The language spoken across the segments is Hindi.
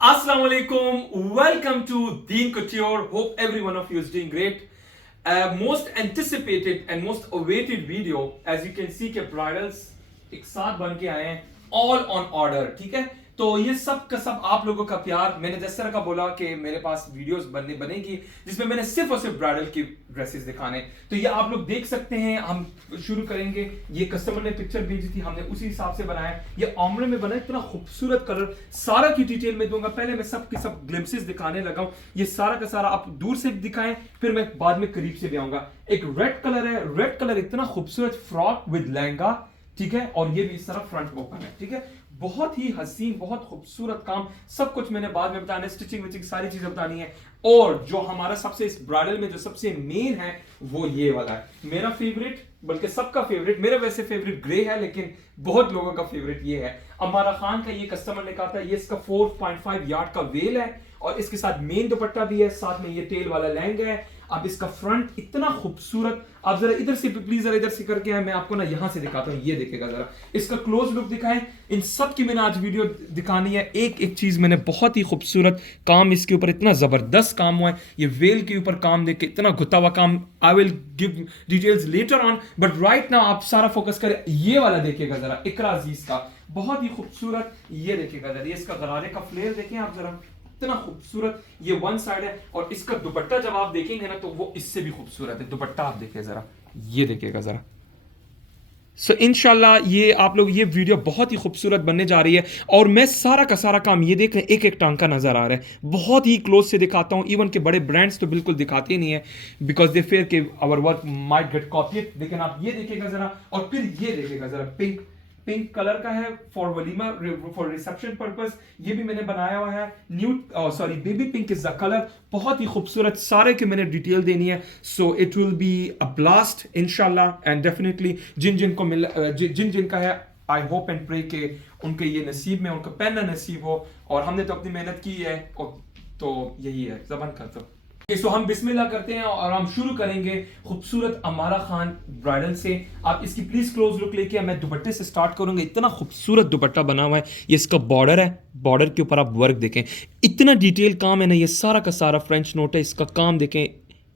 Assalamu alaikum. Welcome to Deen Couture. Hope every one of you is doing great. Most anticipated and most awaited video, as you can see के bridals एक साथ बन के आए हैं, all on order. ठीक है, तो ये सब का सब आप लोगों का प्यार. मैंने जिस तरह का बोला कि मेरे पास वीडियोस बनेगी जिसमें मैंने सिर्फ और सिर्फ ब्राइडल की ड्रेसेस दिखाने, तो ये आप लोग देख सकते हैं. हम शुरू करेंगे. ये कस्टमर ने पिक्चर भेजी थी, हमने उसी हिसाब से बनाया. ये ऑमले में बना, इतना खूबसूरत कलर. सारा की डिटेल में दूंगा. पहले मैं सब की सब ग्लिम्पसेस दिखाने लगा हूं. ये सारा का सारा आप दूर से दिखाएं, फिर मैं बाद में करीब से भी आऊंगा. एक रेड कलर है. रेड कलर इतना खूबसूरत फ्रॉक विद लहंगा. ठीक है, और ये भी इस तरह फ्रंट ओपन है. ठीक है, बहुत ही हसीन, बहुत खूबसूरत काम. सब कुछ मैंने बाद में बताना है, स्टिचिंग विचिंग सारी चीजें बतानी है. और जो हमारा सबसे इस ब्राइडल में जो सबसे मेन है वो ये वाला है, मेरा फेवरेट, बल्कि सबका फेवरेट. मेरा वैसे फेवरेट ग्रे है, लेकिन बहुत लोगों का फेवरेट ये है. अमारा खान का ये कस्टमर ने कहा था. ये इसका 4.5 यार्ड का वेल है और इसके साथ मेन दुपट्टा भी है, साथ में ये टेल वाला लहंगा है. अब इसका फ्रंट इतना खूबसूरत. आप जरा इधर से प्लीज, जरा इधर से करके आए, मैं आपको ना यहां से दिखाता हूं. ये देखेगा जरा, इसका क्लोज लुक दिखाएं. इन सब की मैंने आज वीडियो दिखानी है. एक एक चीज मैंने बहुत ही खूबसूरत काम इसके ऊपर, इतना जबरदस्त काम हुआ है. ये वेल के ऊपर काम देखे, इतना घुता हुआ काम. I will give details letter on, but right now आप सारा फोकस करें. ये वाला देखिएगा जरा, इकरा अजीज का, बहुत ही खूबसूरत. ये देखिएगा जरा, ये इसका गरारे का फ्लेयर देखें आप जरा, इतना खूबसूरत. ये वन साइड है और इसका दुपट्टा जब आप देखेंगे ना तो वो इससे भी खूबसूरत है. दुपट्टा आप देखिए जरा, ये देखिएगा जरा. सो इंशाल्लाह ये आप लोग, ये वीडियो बहुत ही खूबसूरत बनने जा रही है. और मैं सारा का सारा काम, ये देख रहे हैं, एक एक टांका नजर आ रहा है. बहुत ही क्लोज से दिखाता हूँ. इवन के बड़े ब्रांड्स तो बिल्कुल दिखाते ही नहीं है, बिकॉज दे फेयर के our work might get copied. लेकिन आप ये देखिएगा जरा, और फिर ये देखिएगा जरा, पिंक पिंक कलर का है for walima, for reception purpose. ये भी मैंने बनाया हुआ है. New sorry baby pink is the colour. बहुत ही खूबसूरत. सारे के मैंने डिटेल देनी है. So it will be a blast इंशाल्लाह. एंड डेफिनेटली जिन जिन को जिन जिन का है, आई होप एंड प्रे के उनके ये नसीब में, उनका पहनना नसीब हो. और हमने तो अपनी मेहनत की है, तो यही है. जबान कर दो. सो हम बिस्मिल्लाह करते हैं और हम शुरू करेंगे खूबसूरत अमारा खान ब्राइडल से. आप इसकी प्लीज क्लोज लुक लेके, मैं दुपट्टे से स्टार्ट करूंगा. इतना खूबसूरत दुपट्टा बना हुआ है. ये इसका बॉर्डर है, बॉर्डर के ऊपर आप वर्क देखें, इतना डिटेल काम है ना. ये सारा का सारा फ्रेंच नोट है. इसका काम देखें,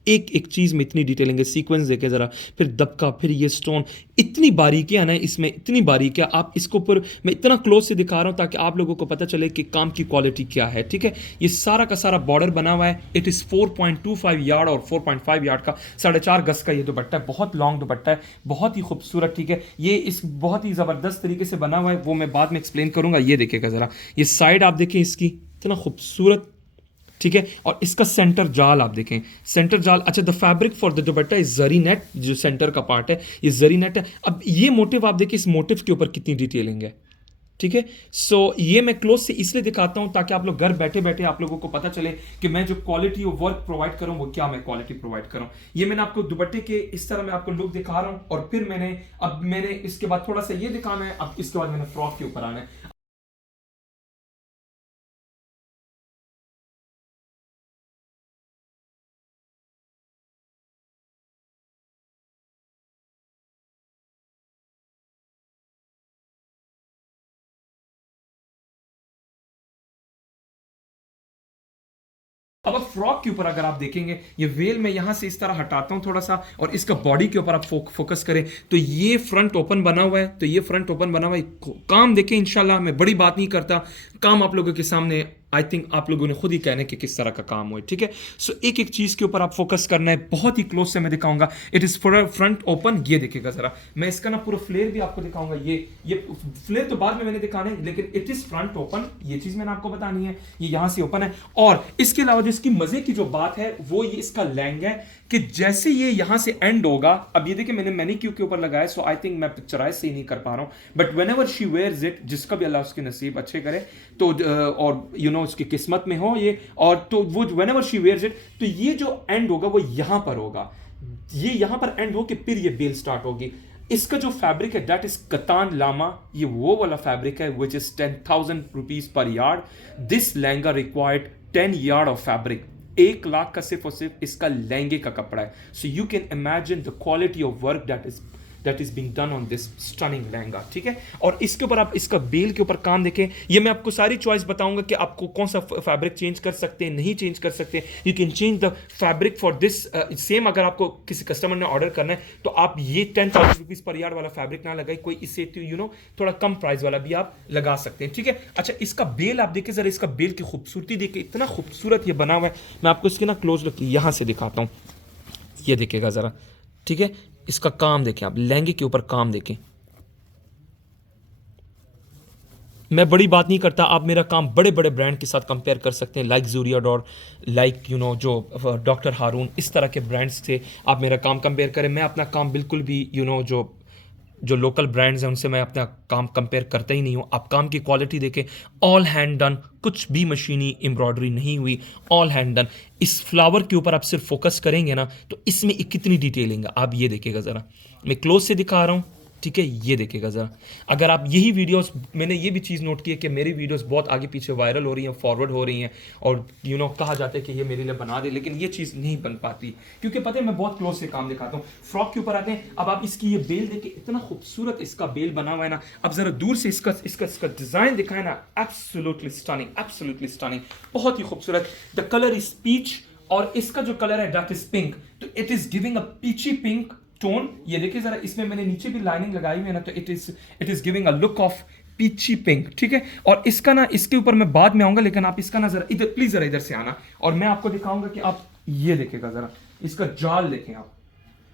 एक एक चीज में इतनी डिटेलिंग है. सीक्वेंस देखे जरा, फिर दबका, फिर ये स्टोन, इतनी बारीकियां ना इसमें, इतनी बारीकियां. आप इसको ऊपर मैं इतना क्लोज से दिखा रहा हूं ताकि आप लोगों को पता चले कि काम की क्वालिटी क्या है. ठीक है, ये सारा का सारा बॉर्डर बना हुआ है. इट इज 4.25 यार्ड और 4.5 यार्ड का 4.5 गज का ये दुपट्टा है. बहुत लॉन्ग दुपट्टा है, बहुत ही खूबसूरत. ठीक है, ये इस बहुत ही जबरदस्त तरीके से बना हुआ है, वो मैं बाद में एक्सप्लेन करूंगा. ये देखिएगा जरा, ये साइड आप देखें इसकी, इतना खूबसूरत. ठीक है, और इसका सेंटर जाल आप देखें, सेंटर जाल. अच्छा, the fabric for the dupatta is zari net. जो सेंटर का पार्ट है ये जरी नेट है. अब ये मोटिव आप देखिए, इस मोटिव के ऊपर कितनी डिटेलिंग है. ठीक है, सो ये मैं क्लोज से इसलिए दिखाता हूं ताकि आप लोग घर बैठे बैठे आप लोगों को पता चले कि मैं जो क्वालिटी ऑफ वर्क प्रोवाइड करूं वो क्या मैं क्वालिटी प्रोवाइड करूं. ये मैंने आपको दुपट्टे के इस तरह मैं आपको लुक दिखा रहा हूं. और फिर मैंने इसके बाद थोड़ा सा ये दिखाना है. अब इसके बाद मैंने फ्रॉक के ऊपर आना है. अब फ्रॉक के ऊपर अगर आप देखेंगे, ये वेल मैं यहां से इस तरह हटाता हूं थोड़ा सा, और इसका बॉडी के ऊपर आप फोकस करें तो ये फ्रंट ओपन बना हुआ है. तो ये फ्रंट ओपन बना हुआ है. काम देखें इंशाल्लाह, मैं बड़ी बात नहीं करता, काम आप लोगों के सामने आई थिंक आप लोगों ने खुद ही कहना है कि किस तरह का काम हुआ है. ठीक है, सो एक एक चीज के ऊपर आप फोकस करना है. बहुत ही क्लोज से मैं दिखाऊंगा. It is for front open. ये देखिएगा जरा, मैं इसका ना पूरा फ्लेयर भी आपको दिखाऊंगा. ये फ्लेयर तो बाद में मैंने दिखाना है, लेकिन इट इज फ्रंट ओपन. ये चीज मैंने आपको बतानी है. ये यहां से ओपन है. और इसके अलावा इसकी मजे की जो बात है वो ये इसका लहंगा है कि जैसे ये यहां से एंड होगा. अब ये देखिए, मैंने मैनीक्यू के ऊपर लगाया, सो आई थिंक मैं पिक्चराइज से ही नहीं कर पा रहा हूं, but whenever she wears it, जिसका भी अल्लाह उसके नसीब अच्छे करे, तो और यू नो उसकी किस्मत में हो ये, और तो वो whenever she wears it, तो ये जो एंड होगा वो यहां पर होगा. ये यहां पर एंड हो कि फिर ये बेल स्टार्ट होगी. इसका जो फैब्रिक है दैट इज कतान लामा. ये वो वाला फैब्रिक है which is 10,000 rupees per yard. This lehenga required 10 yard of fabric. 1 lakh का सिर्फ और सिर्फ इसका लहंगे का कपड़ा है. So you can imagine the quality of work that is that is being done on this stunning lehenga, ठीक है। और इसके ऊपर आप इसका बेल के ऊपर काम देखें, ये मैं आपको सारी चॉइस बताऊंगा कि आपको कौन सा फैब्रिक चेंज कर सकते हैं, नहीं चेंज कर सकते। You can change the fabric for this same. अगर आपको किसी कस्टमर ने ऑर्डर करना है तो आप ये 10,000 रुपीज पर यार्ड वाला फैब्रिक ना लगाए, कोई इससे थोड़ा कम प्राइस वाला भी आप लगा सकते हैं, ठीक है। अच्छा, इसका बेल आप देखिए जरा, इसका बेल की खूबसूरती देखिए, इतना खूबसूरत ये बना हुआ है। मैं आपको इसके ना क्लोज लुक यहां से दिखाता हूं, ये देखिएगा जरा, ठीक है। इसका काम देखें आप, लहंगे के ऊपर काम देखें। मैं बड़ी बात नहीं करता, आप मेरा काम बड़े बड़े ब्रांड के साथ कंपेयर कर सकते हैं, लाइक ज़ूरियड और लाइक जो डॉक्टर हारून, इस तरह के ब्रांड्स से आप मेरा काम कंपेयर करें। मैं अपना काम बिल्कुल भी जो लोकल ब्रांड्स हैं उनसे मैं अपना काम कंपेयर करता ही नहीं हूँ। आप काम की क्वालिटी देखें, ऑल हैंड डन, कुछ भी मशीनी एम्ब्रॉयडरी नहीं हुई, ऑल हैंड डन। इस फ्लावर के ऊपर आप सिर्फ फोकस करेंगे ना तो इसमें कितनी डिटेलिंग है आप ये देखिएगा ज़रा। मैं क्लोज से दिखा रहा हूँ, ठीक है, ये देखिएगा ज़रा। अगर आप यही वीडियोस, मैंने ये भी चीज़ नोट की है कि मेरी वीडियोस बहुत आगे पीछे वायरल हो रही हैं, फॉरवर्ड हो रही हैं, और कहा जाता है कि ये मेरे लिए बना दे, लेकिन ये चीज़ नहीं बन पाती क्योंकि पता है मैं बहुत क्लोज से काम दिखाता हूँ। फ्रॉक के ऊपर आते हैं, अब आप इसकी ये बेल देखिए, इतना खूबसूरत इसका बेल बना हुआ है ना। अब ज़रा दूर से इसका डिज़ाइन दिखाए ना, एब्सोल्युटली स्टनिंग, एब्सोल्युटली स्टनिंग, बहुत ही खूबसूरत। द कलर इज पीच, और इसका जो कलर है दैट इज पिंक, तो it is giving a peachy pink tone. ये देखिए जरा, इसमें मैंने नीचे भी लाइनिंग लगाई हुई है ना, तो it is giving a look of peachy pink, ठीक है। और इसका ना, इसके ऊपर मैं बाद में आऊंगा, लेकिन आप इसका ना जरा इधर प्लीज, जरा इधर से आना, और मैं आपको दिखाऊंगा कि आप ये देखेगा जरा, इसका जाल देखें आप,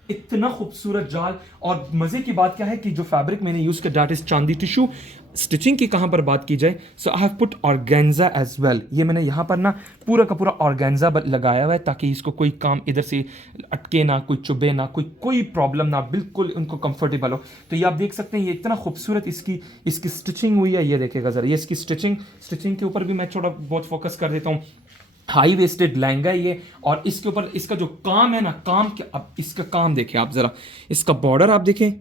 इतना खूबसूरत जाल। और मजे की बात क्या है कि जो फैब्रिक मैंने यूज किया that is chandi tissue. Stitching की कहां पर बात की जाए, so I have put organza as well. ये मैंने यहां पर ना पूरा का पूरा ऑर्गेन्जा लगाया हुआ है ताकि इसको कोई काम इधर से अटके ना, कोई चुभे ना, कोई प्रॉब्लम ना, बिल्कुल उनको कंफर्टेबल हो। तो ये आप देख सकते हैं, ये इतना खूबसूरत इसकी स्टिचिंग हुई है। ये देखेगा जरा, ये इसकी स्टिचिंग के ऊपर भी मैं थोड़ा बहुत फोकस कर देता हूँ। हाई वेस्टेड लहंगा ये, और इसके ऊपर इसका जो काम है ना, काम के, अब इसका काम देखें आप जरा, इसका बॉर्डर आप देखें,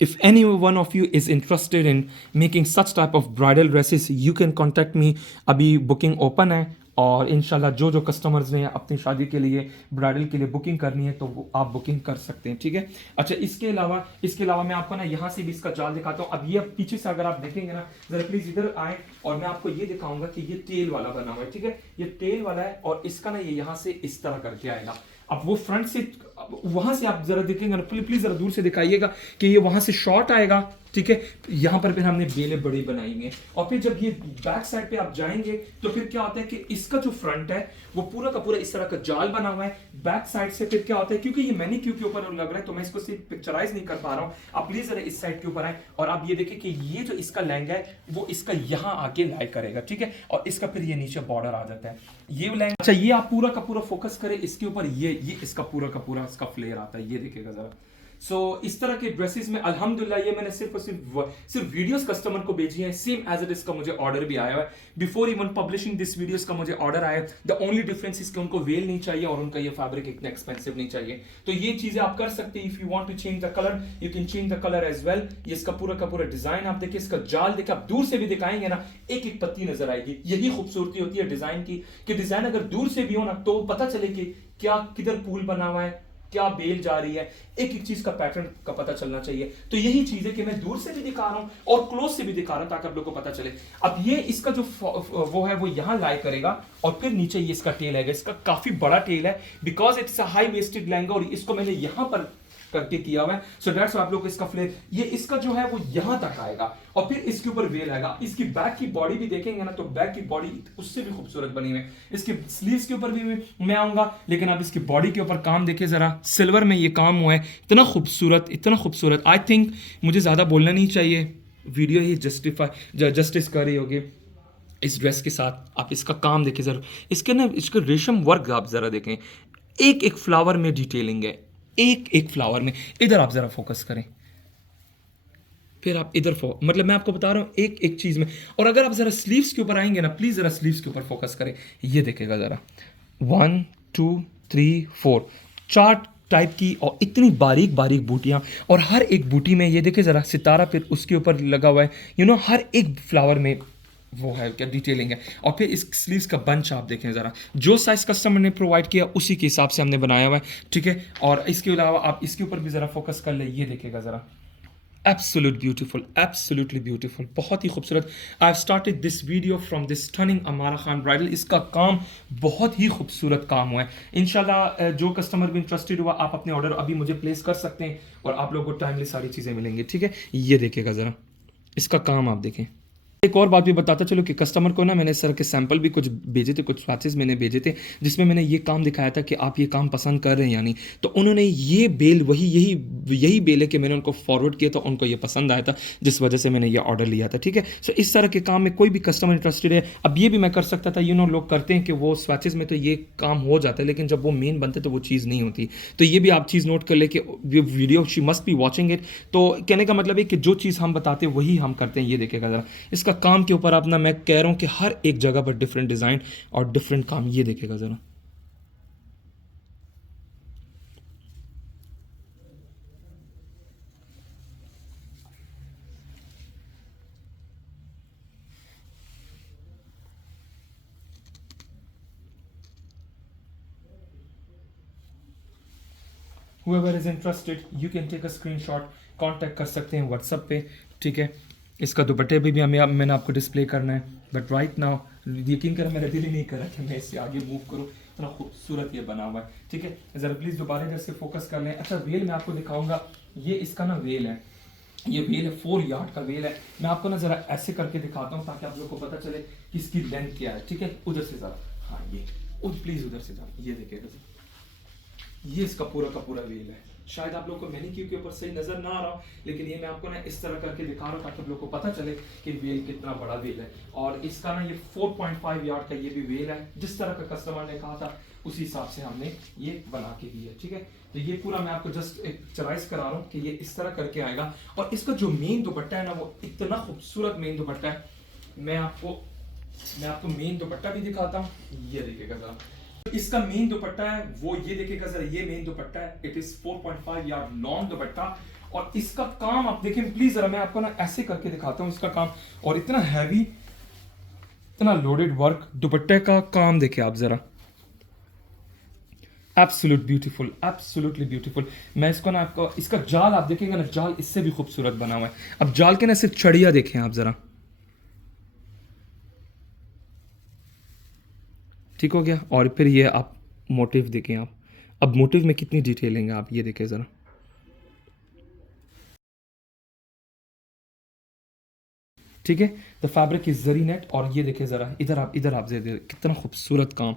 if any one of you is interested in making such type of bridal dresses, you can contact me। अभी बुकिंग ओपन है, और इंशाल्लाह जो कस्टमर्स ने अपनी शादी के लिए, ब्राइडल के लिए बुकिंग करनी है तो वो आप बुकिंग कर सकते हैं, ठीक है। अच्छा, इसके अलावा मैं आपको ना यहाँ से भी इसका जाल दिखाता हूँ। अब ये पीछे से अगर आप देखेंगे ना, जरा प्लीज इधर आए, और मैं आपको ये दिखाऊंगा कि ये टेल वाला बना हुआ है, ठीक है। ये टेल वाला है, और इसका ना ये यहाँ से इस तरह करके आएगा। अब वो फ्रंट से, वहां से आप जरा देखेंगे ना, प्लीज जरा दूर से दिखाइएगा कि ये वहां से शॉर्ट आएगा, ठीक है। यहां पर फिर हमने बेलें बड़ी बनाई हैं, और फिर जब ये बैक साइड पे आप जाएंगे तो फिर क्या होता है कि इसका जो फ्रंट है वो पूरा का पूरा इस तरह का जाल बना हुआ है। बैक साइड से फिर क्या होता है, क्योंकि ये मैनीक्यू के ऊपर लग रहा है तो मैं इसको सिर्फ पिक्चराइज नहीं कर पा रहा हूँ। आप प्लीज जरा इस साइड के ऊपर आए, और आप ये देखिए कि ये जो इसका लहंगा है वो इसका यहाँ आके लाई करेगा, ठीक है। और इसका फिर ये नीचे बॉर्डर आ जाता है, ये लहंगा। अच्छा, ये आप पूरा का पूरा फोकस करें इसके ऊपर, ये इसका पूरा का पूरा इसका फ्लेयर आता है, ये देखिएगा जरा। सो इस तरह के ड्रेसेस में अल्हम्दुलिल्लाह ये मैंने सिर्फ वीडियोस कस्टमर को भेजी हैं, सेम एज इट इज का मुझे ऑर्डर भी आया है। Before even publishing this videos का मुझे ऑर्डर आया। द ओनली डिफरेंस इज कि उनको वेल नहीं चाहिए और उनका ये फैब्रिक इतना एक्सपेंसिव नहीं चाहिए। तो ये चीजें आप कर सकते हैं। If you want to change the colour, you can change the colour as well. ये इसका पूरा का पूरा डिजाइन आप देखिए, इसका जाल देखिए, आप दूर से भी दिखाएंगे ना, एक एक पत्ती नजर आएगी। यही खूबसूरती होती है डिजाइन की, कि डिजाइन अगर दूर से भी हो ना तो पता चले कि क्या किधर फूल बना हुआ है, क्या बेल जा रही है, एक एक चीज का पैटर्न का पता चलना चाहिए। तो यही चीज है कि मैं दूर से भी दिखा रहा हूं और क्लोज से भी दिखा रहा हूं ताकि आप लोगों को पता चले। अब ये इसका जो वो है वो यहां लाई करेगा, और फिर नीचे ये इसका टेल है। इसका काफी बड़ा टेल है because it's a high waisted lehenga, और इसको मैंने यहां पर करके किया हुआ है। सो दैट्स आप लोग को इसका फ्लेयर, ये इसका जो है वो यहां तक आएगा, और फिर इसके ऊपर वेल आएगा। इसकी बैक की बॉडी भी देखेंगे ना तो बैक की बॉडी उससे भी खूबसूरत बनी हुई है। इसके स्लीव्स के ऊपर भी मैं आऊंगा, लेकिन आप इसकी बॉडी के ऊपर काम देखिए जरा, सिल्वर में ये काम हुआ है, इतना खूबसूरत, इतना खूबसूरत। आई थिंक मुझे ज्यादा बोलना नहीं चाहिए, वीडियो ही जस्टिस कर रही होगी इस ड्रेस के साथ। आप इसका काम देखिए जरा, इसके ना इसका रेशम वर्क आप जरा देखें, एक एक फ्लावर में डिटेलिंग है, एक एक फ्लावर में। इधर आप जरा फोकस करें, फिर आप इधर मतलब मैं आपको बता रहा हूं एक एक चीज में। और अगर आप जरा स्लीव्स के ऊपर आएंगे ना, प्लीज जरा स्लीव्स के ऊपर फोकस करें। ये देखेगा जरा, 1 2 3 4 4 टाइप की, और इतनी बारीक बारीक बूटियां, और हर एक बूटी में ये देखे जरा सितारा फिर उसके ऊपर लगा हुआ है। हर एक फ्लावर में वो है क्या डिटेलिंग है। और फिर इस स्लीव्स का बंच आप देखें ज़रा, जो साइज़ कस्टमर ने प्रोवाइड किया उसी के हिसाब से हमने बनाया हुआ है, ठीक है। और इसके अलावा आप इसके ऊपर भी ज़रा फोकस कर ले, ये देखेगा ज़रा, एब्सोल्यूट ब्यूटीफुल, एब्सोल्युटली ब्यूटीफुल, बहुत ही खूबसूरत। I have started this video from this stunning अमारा खान ब्राइडल। इसका काम बहुत ही खूबसूरत काम हुआ है। इंशाल्लाह जो कस्टमर भी इंटरेस्टेड हुआ, आप अपने ऑर्डर अभी मुझे प्लेस कर सकते हैं और आप लोगों को टाइमली सारी चीज़ें मिलेंगी, ठीक है। ये देखेगा ज़रा, इसका काम आप देखें। एक और बात भी बताता चलो कि कस्टमर को ना मैंने इस तरह के सैंपल भी कुछ भेजे थे, कुछ स्वैचेस मैंने भेजे थे जिसमें मैंने ये काम दिखाया था कि आप ये काम पसंद कर रहे हैं या नहीं। तो उन्होंने ये बेल वही यही यही बेल है कि मैंने उनको फॉरवर्ड किया था, उनको ये पसंद आया था, जिस वजह से मैंने ये ऑर्डर लिया था, ठीक है। सो इस तरह के काम में कोई भी कस्टमर इंटरेस्टेड है, अब ये भी मैं कर सकता था, लोग करते हैं कि वो स्वैचेस में तो ये काम हो जाता है, लेकिन जब वो मेन बनते तो वो चीज़ नहीं होती। तो ये भी आप चीज़ नोट कर ले कि video she must be watching it. तो कहने का मतलब है कि जो चीज़ हम बताते हैं वही हम करते हैं। ये देखेगा ज़रा, इसका काम के ऊपर आप ना, मैं कह रहा हूँ कि हर एक जगह पर डिफरेंट डिज़ाइन और डिफरेंट काम। ये देखेगा ज़रा, whoever is interested you can take a screenshot, contact कर सकते हैं व्हाट्सएप पे, ठीक है। इसका दुपट्टे भी हमें मैंने आपको डिस्प्ले करना है, बट राइट नाउ यकीन करें मेरा दिल ही नहीं कर रहा कि मैं इससे आगे मूव करूँ, इतना खूबसूरत ये बना हुआ है, ठीक है। ज़रा प्लीज़ दोबारा इधर से फोकस कर लें। अच्छा, वेल मैं आपको दिखाऊंगा, ये इसका ना वेल है, ये वेल है 4 यार्ड का वेल है। मैं आपको ना ज़रा ऐसे करके दिखाता हूँ ताकि आप लोग को पता चले कि इसकी लेंथ क्या है, ठीक है। उधर से ज़रा, हाँ ये प्लीज़ उधर से जाओ, ये देखिएगा, ये इसका पूरा का पूरा वेल है। शायद आप लोग को मैनीक्यू के ऊपर सही नजर ना आ रहा हो, लेकिन ये मैं आपको ना इस तरह करके दिखा रहा हूँ ताकि आप लोग को पता चले कि वेल कितना बड़ा वेल है। और इसका ना ये 4.5 यार्ड का ये भी वेल है, जिस तरह का कस्टमर ने कहा था उसी हिसाब से हमने ये बना के दी है, ठीक है। तो ये पूरा मैं आपको जस्ट एक चॉइस करा रहा हूँ कि ये इस तरह करके आएगा। और इसका जो मेन दुपट्टा है ना, वो इतना खूबसूरत मेन दुपट्टा है। मैं आपको मेन दुपट्टा भी दिखाता हूँ, ये देखिएगा जरा। इसका मेन दुपट्टा है वो, ये देखिएगा जरा, ये मेन दुपट्टा है। इट इज 4.5 यार्ड लॉन्ग दुपट्टा। और इसका काम आप देखें प्लीज जरा, मैं आपको ना ऐसे करके दिखाता हूँ इसका काम। और इतना हैवी, इतना लोडेड वर्क, दुपट्टे का काम देखे आप जरा, एब्सोल्यूट ब्यूटीफुल, एब्सोल्युटली ब्यूटीफुल। मैं इसको ना आपको, इसका जाल आप देखेंगे ना, जाल इससे भी खूबसूरत बना हुआ है। अब जाल के ना सिर्फ चढ़िया देखें आप जरा, ठीक हो गया। और फिर ये आप मोटिव देखें आप, अब मोटिव में कितनी डिटेलिंग है आप ये देखें ज़रा, ठीक है। The fabric is zari net. और ये देखें ज़रा, इधर आप कितना खूबसूरत काम।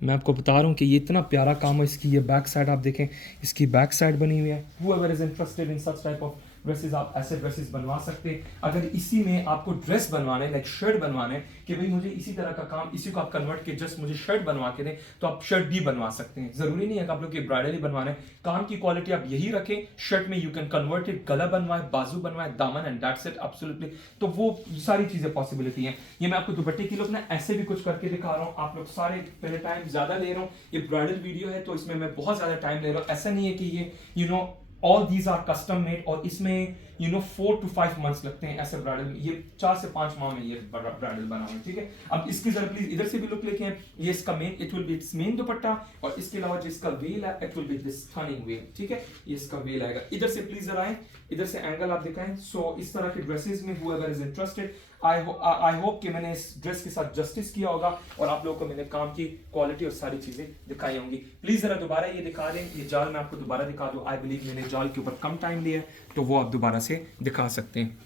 मैं आपको बता रहा हूँ कि ये इतना प्यारा काम है। इसकी ये बैक साइड आप देखें, इसकी बैक साइड बनी हुई है। whoever is interested in such type of dresses, आप ऐसे ड्रेसेस बनवा सकते हैं। अगर इसी में आपको ड्रेस बनवाने, लाइक शर्ट बनवाने, कि भाई मुझे इसी तरह का काम, इसी को आप कन्वर्ट के जस्ट मुझे शर्ट बनवा के दें, तो आप शर्ट भी बनवा सकते हैं। जरूरी नहीं है कि आप लोग ये ब्राइडल ही बनवाने। काम की क्वालिटी आप यही रखें, शर्ट में यू कैन कन्वर्ट इट, गला बनवाए, बाजू बनवाए, दामन, एंड दैट्स इट, एब्सोल्युटली। तो वो सारी चीजें पॉसिबिलिटी है। ये मैं आपको दुपट्टे की लोग ना ऐसे भी कुछ करके दिखा रहा हूँ। आप लोग सारे, पहले टाइम ज्यादा ले रहा हूँ, ये ब्राइडल वीडियो है तो इसमें मैं बहुत ज्यादा टाइम ले रहा हूँ। ऐसा नहीं है कि ये all these are custom made और इसमें 4 to 5 मंथ्स लगते हैं ऐसे ब्राइडल में। ये 4 से 5 माह में ये ब्राइडल बना हुआ है, ठीक है। अब इसकी जरा प्लीज इधर से भी लुक लेके हैं। ये इसका main, it will be it's main दुपट्टा। और इसके अलावा जो इसका वेल है, it will be this stunning well, ठीक है। ये इसका वेल आएगा। इधर से प्लीज जरा आए, इधर से एंगल आप दिखाएं। सो इस तरह के ड्रेसेस में whoever is interested, I hope कि मैंने इस ड्रेस के साथ जस्टिस किया होगा और आप लोगों को मैंने काम की क्वालिटी और सारी चीजें दिखाई होंगी। प्लीज जरा दोबारा ये दिखा दें, ये जाल मैं आपको दोबारा दिखा दूं। आई बिलीव मैंने जाल के ऊपर कम टाइम लिया है, तो वो आप दोबारा से दिखा सकते हैं।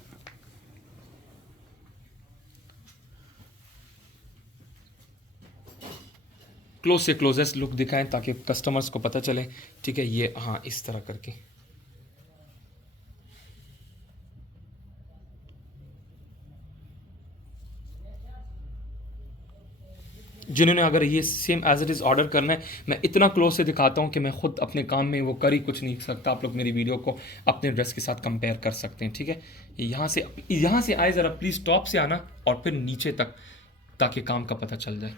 क्लोज से क्लोजेस्ट लुक दिखाएं ताकि कस्टमर्स को पता चले, ठीक है। ये हाँ, इस तरह करके जिन्होंने अगर ये same as it is order करना है, मैं इतना क्लोज से दिखाता हूँ कि मैं खुद अपने काम में वो कर ही कुछ नहीं सकता। आप लोग मेरी वीडियो को अपने ड्रेस के साथ कंपेयर कर सकते हैं, ठीक है। यहाँ से आए ज़रा प्लीज़, टॉप से आना और फिर नीचे तक, ताकि काम का पता चल जाए।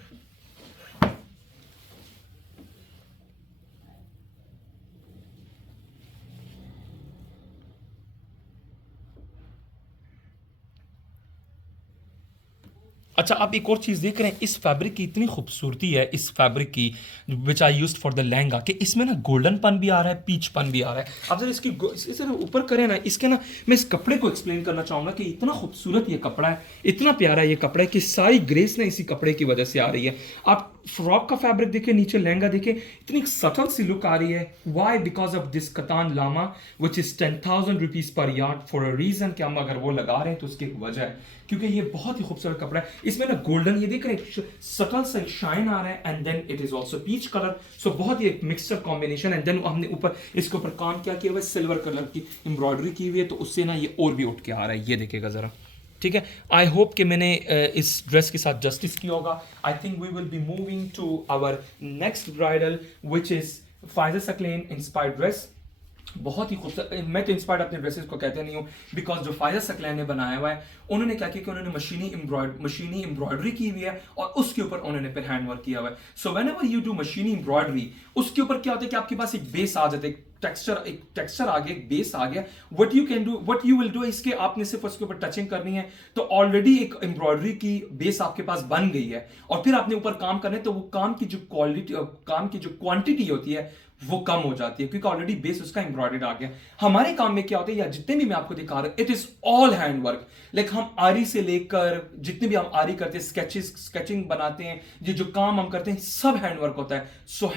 अच्छा, आप एक और चीज़ देख रहे हैं, इस फैब्रिक की इतनी खूबसूरती है इस फैब्रिक की, which I used for the lehenga, कि इसमें ना गोल्डन पन भी आ रहा है, पीच पन भी आ रहा है। आप जरा इसकी इसे ऊपर करें ना, इसके ना मैं इस कपड़े को एक्सप्लेन करना चाहूँगा कि इतना खूबसूरत ये कपड़ा है, इतना प्यारा ये कपड़ा है कि सारी ग्रेस ना इसी कपड़े की वजह से आ रही है। आप फ्रॉक का फैब्रिक देखिए, नीचे लहंगा देखिए, इतनी सटल सी लुक आ रही है। Why? Because of this katan lame which is 10,000 rupees per yard, for a reason कि हम अगर वो लगा रहे हैं तो उसकी एक वजह है, क्योंकि ये बहुत ही खूबसूरत कपड़ा है। इसमें ना गोल्डन, ये देख रहे हैं, सटल सा शाइन आ रहा है, and then it is also peach colour. So बहुत ही एक मिक्सचर कॉम्बिनेशन। एंड देन हमने ऊपर इसके ऊपर काम क्या किया हुआ है, सिल्वर कलर की एम्ब्रॉयडरी की हुई है, तो उससे ना ये और भी उठ के आ रहा है। ये देखिएगा ज़रा, ठीक है। आई होप कि मैंने इस ड्रेस के साथ जस्टिस किया होगा। I think we will be moving to our next bridal which is Faiza Saqlain inspired dress. बहुत ही खूबसूरत। मैं तो इंस्पायर्ड अपने ड्रेसेस को कहते नहीं हूँ, बिकॉज जो फायजा सकलैन ने बनाया हुआ है, उन्होंने क्या किया कि उन्होंने मशीनी एम्ब्रॉयडरी की हुई है, और उसके ऊपर उन्होंने फिर हैंड वर्क किया हुआ है। So when ever you do मशीनी एम्ब्रॉयडरी, उसके ऊपर क्या होता है कि आपके पास एक बेस आ जाता है, एक टेक्सचर आ गया, एक बेस आ गया। What you can do, what you will do, इसके आपने सिर्फ उसके ऊपर टचिंग करनी है, तो ऑलरेडी एक एम्ब्रॉयडरी की बेस आपके पास बन गई है, और फिर आपने ऊपर काम करना है, तो वो काम की जो क्वालिटी, काम की जो क्वांटिटी होती है वो कम हो जाती है, क्योंकि ऑलरेडी बेस उसका एम्ब्रॉयडर्ड आ गया। हमारे काम में क्या होता है, या जितने भी मैं आपको दिखा रहा हूं, it is all hand work. Like हम आरी से लेकर, जितने भी हम आरी करते हैं, स्केचिंग बनाते हैं, ये जो काम हम करते हैं, सब हैंड वर्क होता है। सो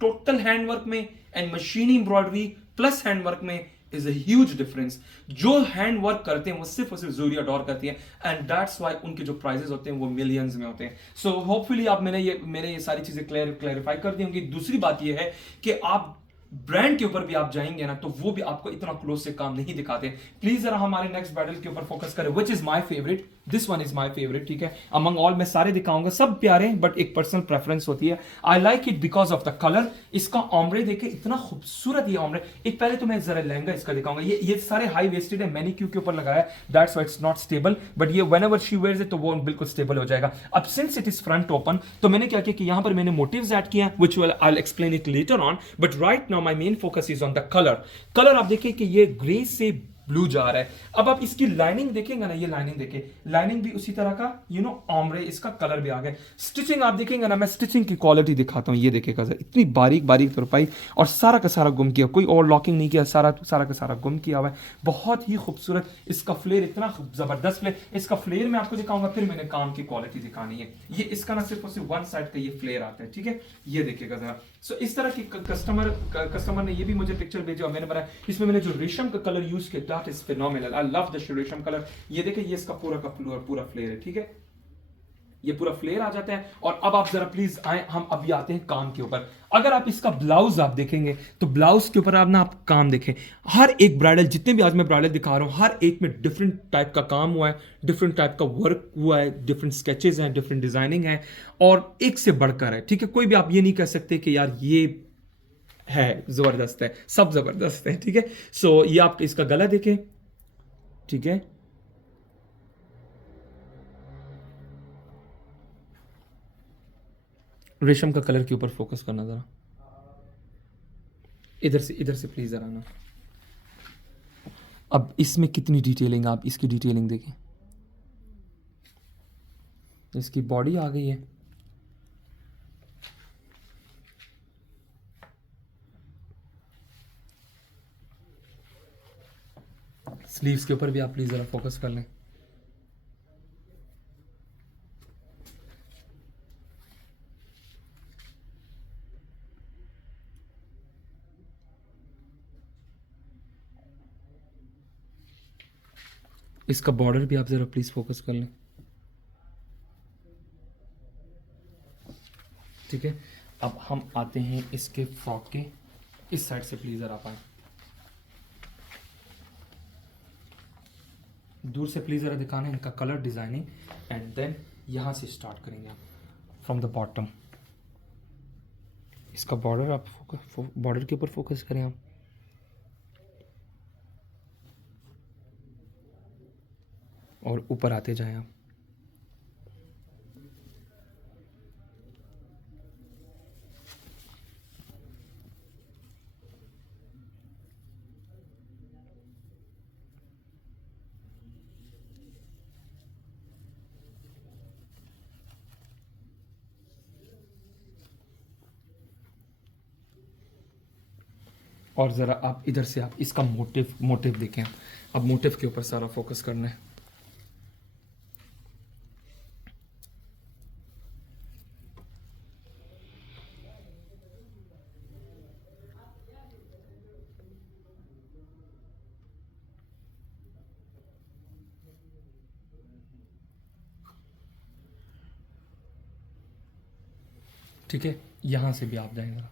टोटल हैंड वर्क में एंड मशीनी एम्ब्रॉयडरी प्लस हैंड वर्क में इज अ ह्यूज डिफरेंस। जो हैंड वर्क करते हैं वो सिर्फ और सिर्फ जूरी अडोर करती है, एंड दैट्स व्हाई उनके जो प्राइजेस होते हैं वो मिलियंस में होते हैं। सो होपफुली आप मैंने ये सारी चीजें क्लैरिफाई कर दी होंगी। दूसरी बात ये है कि आप ब्रांड के ऊपर भी आप जाएंगे ना, तो वो भी आपको इतना क्लोज से काम नहीं दिखाते। प्लीज जरा हमारे नेक्स्ट बैटल के ऊपर फोकस करें, which is my favourite, this one is my favourite, ठीक है। अमंग ऑल मैं सारे दिखाऊंगा, सब प्यारे, बट एक पर्सनल प्रेफरेंस होती है। I like it because of the colour. इसका ऑमरे देखे, इतना खूबसूरत ये ऑमरे। एक पहले तो मैं जरा लहंगा इसका दिखाऊंगा, ये सारे हाई वेस्टेड है, मैंने क्यू के ऊपर लगाया, that's why it's not stable, but ये whenever she wears it तो वो बिल्कुल स्टेबल हो जाएगा। अब since it is front open, तो मैंने क्या किया कि यहां पर मैंने मोटिव्स ऐड किया, which will I will explain it later on, but right now my main focus is on the colour. Colour आप देखिए कि ये ग्रे से ब्लू जा रहा है। अब आप इसकी लाइनिंग देखेंगे ना, ये लाइनिंग देखिए, लाइनिंग भी उसी तरह का, ऑमरे, इसका कलर भी आ गया। स्टिचिंग आप देखेंगे ना, मैं स्टिचिंग की क्वालिटी दिखाता हूँ, ये देखिएगा सर, इतनी बारीक बारीक तुरपाई, और सारा का सारा गुम किया, कोई और लॉकिंग नहीं किया, सारा सारा का सारा गुम किया हुआ है। बहुत ही खूबसूरत इसका फ्लेयर, इतना जबरदस्त फ्लेयर। इसका फ्लेयर मैं आपको दिखाऊंगा, फिर मैंने काम की क्वालिटी दिखानी है। ये इसका ना सिर्फ और सिर्फ वन साइड का ये फ्लेयर आता है, ठीक है। ये देखिएगा जरा। सो इस तरह की कस्टमर ने ये भी मुझे पिक्चर भेजा और मैंने बनाया। इसमें मैंने जो रेशम का कलर यूज किया, that is phenomenal, I love the रेशम कलर। ये देखिए, ये इसका पूरा का पूरा फ्लेयर है, ठीक है। ये पूरा फ्लेयर आ जाता है। और अब आप जरा प्लीज आए, हम अभी आते हैं काम के ऊपर। अगर आप इसका ब्लाउज आप देखेंगे, तो ब्लाउज के ऊपर आप ना, आप काम देखें, हर एक ब्राइडल, जितने भी आज मैं ब्राइडल दिखा रहा हूं, हर एक में डिफरेंट टाइप का काम हुआ है, डिफरेंट टाइप का वर्क हुआ है, डिफरेंट स्केचेस हैं, डिफरेंट डिजाइनिंग है, और एक से बढ़कर है, ठीक है। कोई भी आप ये नहीं कह सकते कि यार ये है जबरदस्त है, सब जबरदस्त है, ठीक है। सो ये आप इसका गला देखें, ठीक है। रेशम का कलर के ऊपर फोकस करना जरा, इधर से प्लीज जरा ना। अब इसमें कितनी डिटेलिंग, आप इसकी डिटेलिंग देखें, इसकी बॉडी आ गई है, स्लीव्स के ऊपर भी आप प्लीज जरा फोकस कर लें। इसका बॉर्डर भी आप जरा प्लीज फोकस कर लें, ठीक है। अब हम आते हैं इसके फ्रॉक के इस साइड से, प्लीज जरा पाए, दूर से प्लीज जरा दिखाना इनका कलर डिजाइनिंग, एंड देन यहां से स्टार्ट करेंगे आप फ्रॉम द बॉटम। इसका बॉर्डर आप बॉर्डर के ऊपर फोकस करें आप, और ऊपर आते जाएं आप। और ज़रा आप इधर से आप इसका मोटिव मोटिव देखें। अब मोटिव के ऊपर सारा फोकस करना है। ठीक है, यहाँ से भी आप जाएंगे।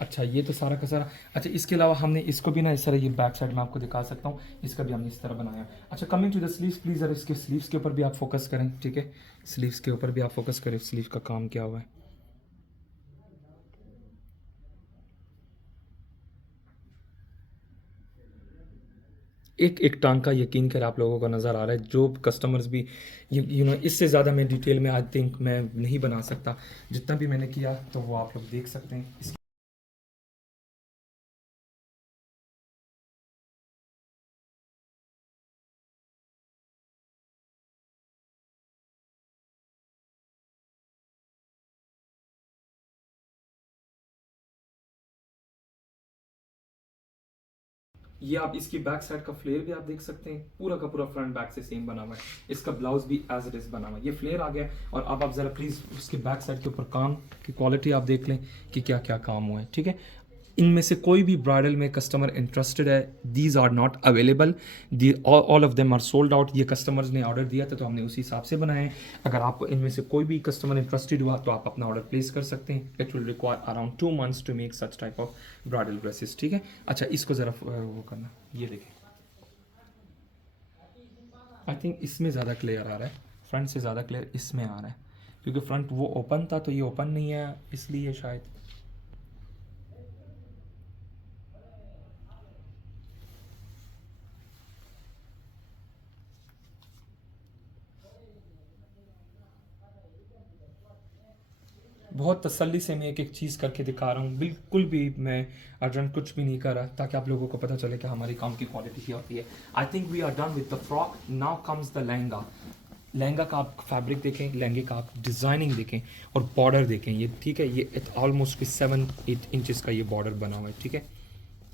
अच्छा, ये तो सारा का सारा। अच्छा, इसके अलावा हमने इसको भी ना इस तरह, ये बैक साइड में आपको दिखा सकता हूँ, इसका भी हमने इस तरह बनाया। अच्छा, coming to the sleeves please, ज़रा इसके स्लीव्स के ऊपर भी आप फोकस करें। ठीक है, स्लीव्स के ऊपर भी आप फोकस करें, स्लीव का काम क्या हुआ है। एक एक टांका यकीन कर आप लोगों को नज़र आ रहा है। जो कस्टमर्स भी यू नो, इससे ज़्यादा मैं डिटेल में आई थिंक मैं नहीं बना सकता। जितना भी मैंने किया तो वो आप लोग देख सकते हैं। ये आप इसकी बैक साइड का फ्लेयर भी आप देख सकते हैं, पूरा का पूरा फ्रंट बैक से सेम बना हुआ है। इसका ब्लाउज भी एज इट इज बना हुआ है। ये फ्लेयर आ गया। और अब आप ज़रा प्लीज़ उसके बैक साइड के ऊपर काम की क्वालिटी आप देख लें कि क्या क्या काम हुआ है। ठीक है, इनमें से कोई भी ब्राइडल में कस्टमर इंटरेस्टेड है, these are not available, the all of them are sold out. ये कस्टमर्स ने ऑर्डर दिया था तो हमने उसी हिसाब से बनाए हैं। अगर आपको इनमें से कोई भी कस्टमर इंटरेस्टेड हुआ तो आप अपना ऑर्डर प्लेस कर सकते हैं। It will require around 2 months to make such type of bridal dresses. ठीक है, अच्छा इसको ज़रा वो करना, ये देखें। आई थिंक इसमें ज़्यादा क्लियर आ रहा है, फ्रंट से ज़्यादा क्लियर इसमें आ रहा है, क्योंकि फ्रंट वो ओपन था तो ये ओपन नहीं है, इसलिए शायद। बहुत तसल्ली से मैं एक एक चीज़ करके दिखा रहा हूँ, बिल्कुल भी मैं अर्जेंट कुछ भी नहीं कर रहा, ताकि आप लोगों को पता चले कि हमारी काम की क्वालिटी क्या होती है। I think we are done with the frock. Now comes the lehenga. Lehenga का आप फैब्रिक देखें, लहंगे का आप डिज़ाइनिंग देखें और बॉर्डर देखें। ये ठीक है, ये ऑलमोस्ट 7-8 इंचज़ का ये बॉर्डर बना हुआ है। ठीक है,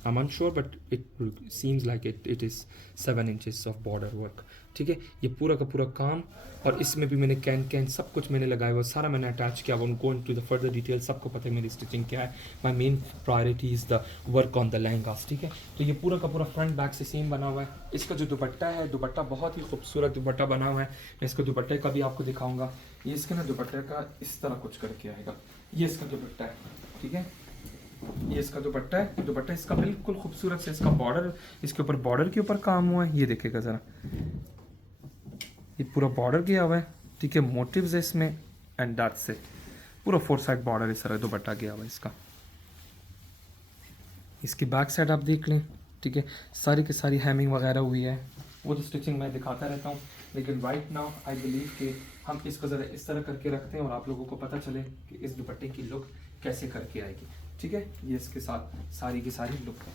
I am unsure but it seems like it is 7 inches of border work. ठीक है, ये पूरा का पूरा काम। और इसमें भी मैंने कैन सब कुछ मैंने लगाया हुआ, सारा मैंने अटैच किया। One go into the further detail, सबको पता है मेरी स्टिचिंग क्या है। My main priority is the work on the lehengas. ठीक है, तो ये पूरा का पूरा फ्रंट बैक से सेम बना हुआ है। इसका जो दुपट्टा है, दुपट्टा बहुत ही खूबसूरत दुपट्टा बना हुआ है। मैं इसको दुपट्टे का भी आपको दिखाऊंगा। ये इसके ना दुपट्टे का इस तरह कुछ करके आएगा। ये इसका दुपट्टा है। ठीक है, ये इसका दुपट्टा है। दुपट्टा इसका बिल्कुल खूबसूरत से, इसका बॉर्डर, इसके ऊपर बॉर्डर के ऊपर काम हुआ है। ये देखेगा ज़रा, ये पूरा बॉर्डर किया हुआ है। ठीक है, मोटिव्स है इसमें एंड दैट्स इट। पूरा 4 साइड बॉर्डर इस तरह दुपट्टा किया हुआ है इसका। इसकी बैक साइड आप देख लें। ठीक है, सारी की सारी हैमिंग वगैरह हुई है। वो तो स्टिचिंग मैं दिखाता रहता हूँ, लेकिन राइट नाउ आई बिलीव कि हम इसको ज़रा इस तरह करके रखते हैं और आप लोगों को पता चले कि इस दुपट्टे की लुक कैसे करके आएगी। ठीक है, ये इसके साथ सारी की सारी लुक है,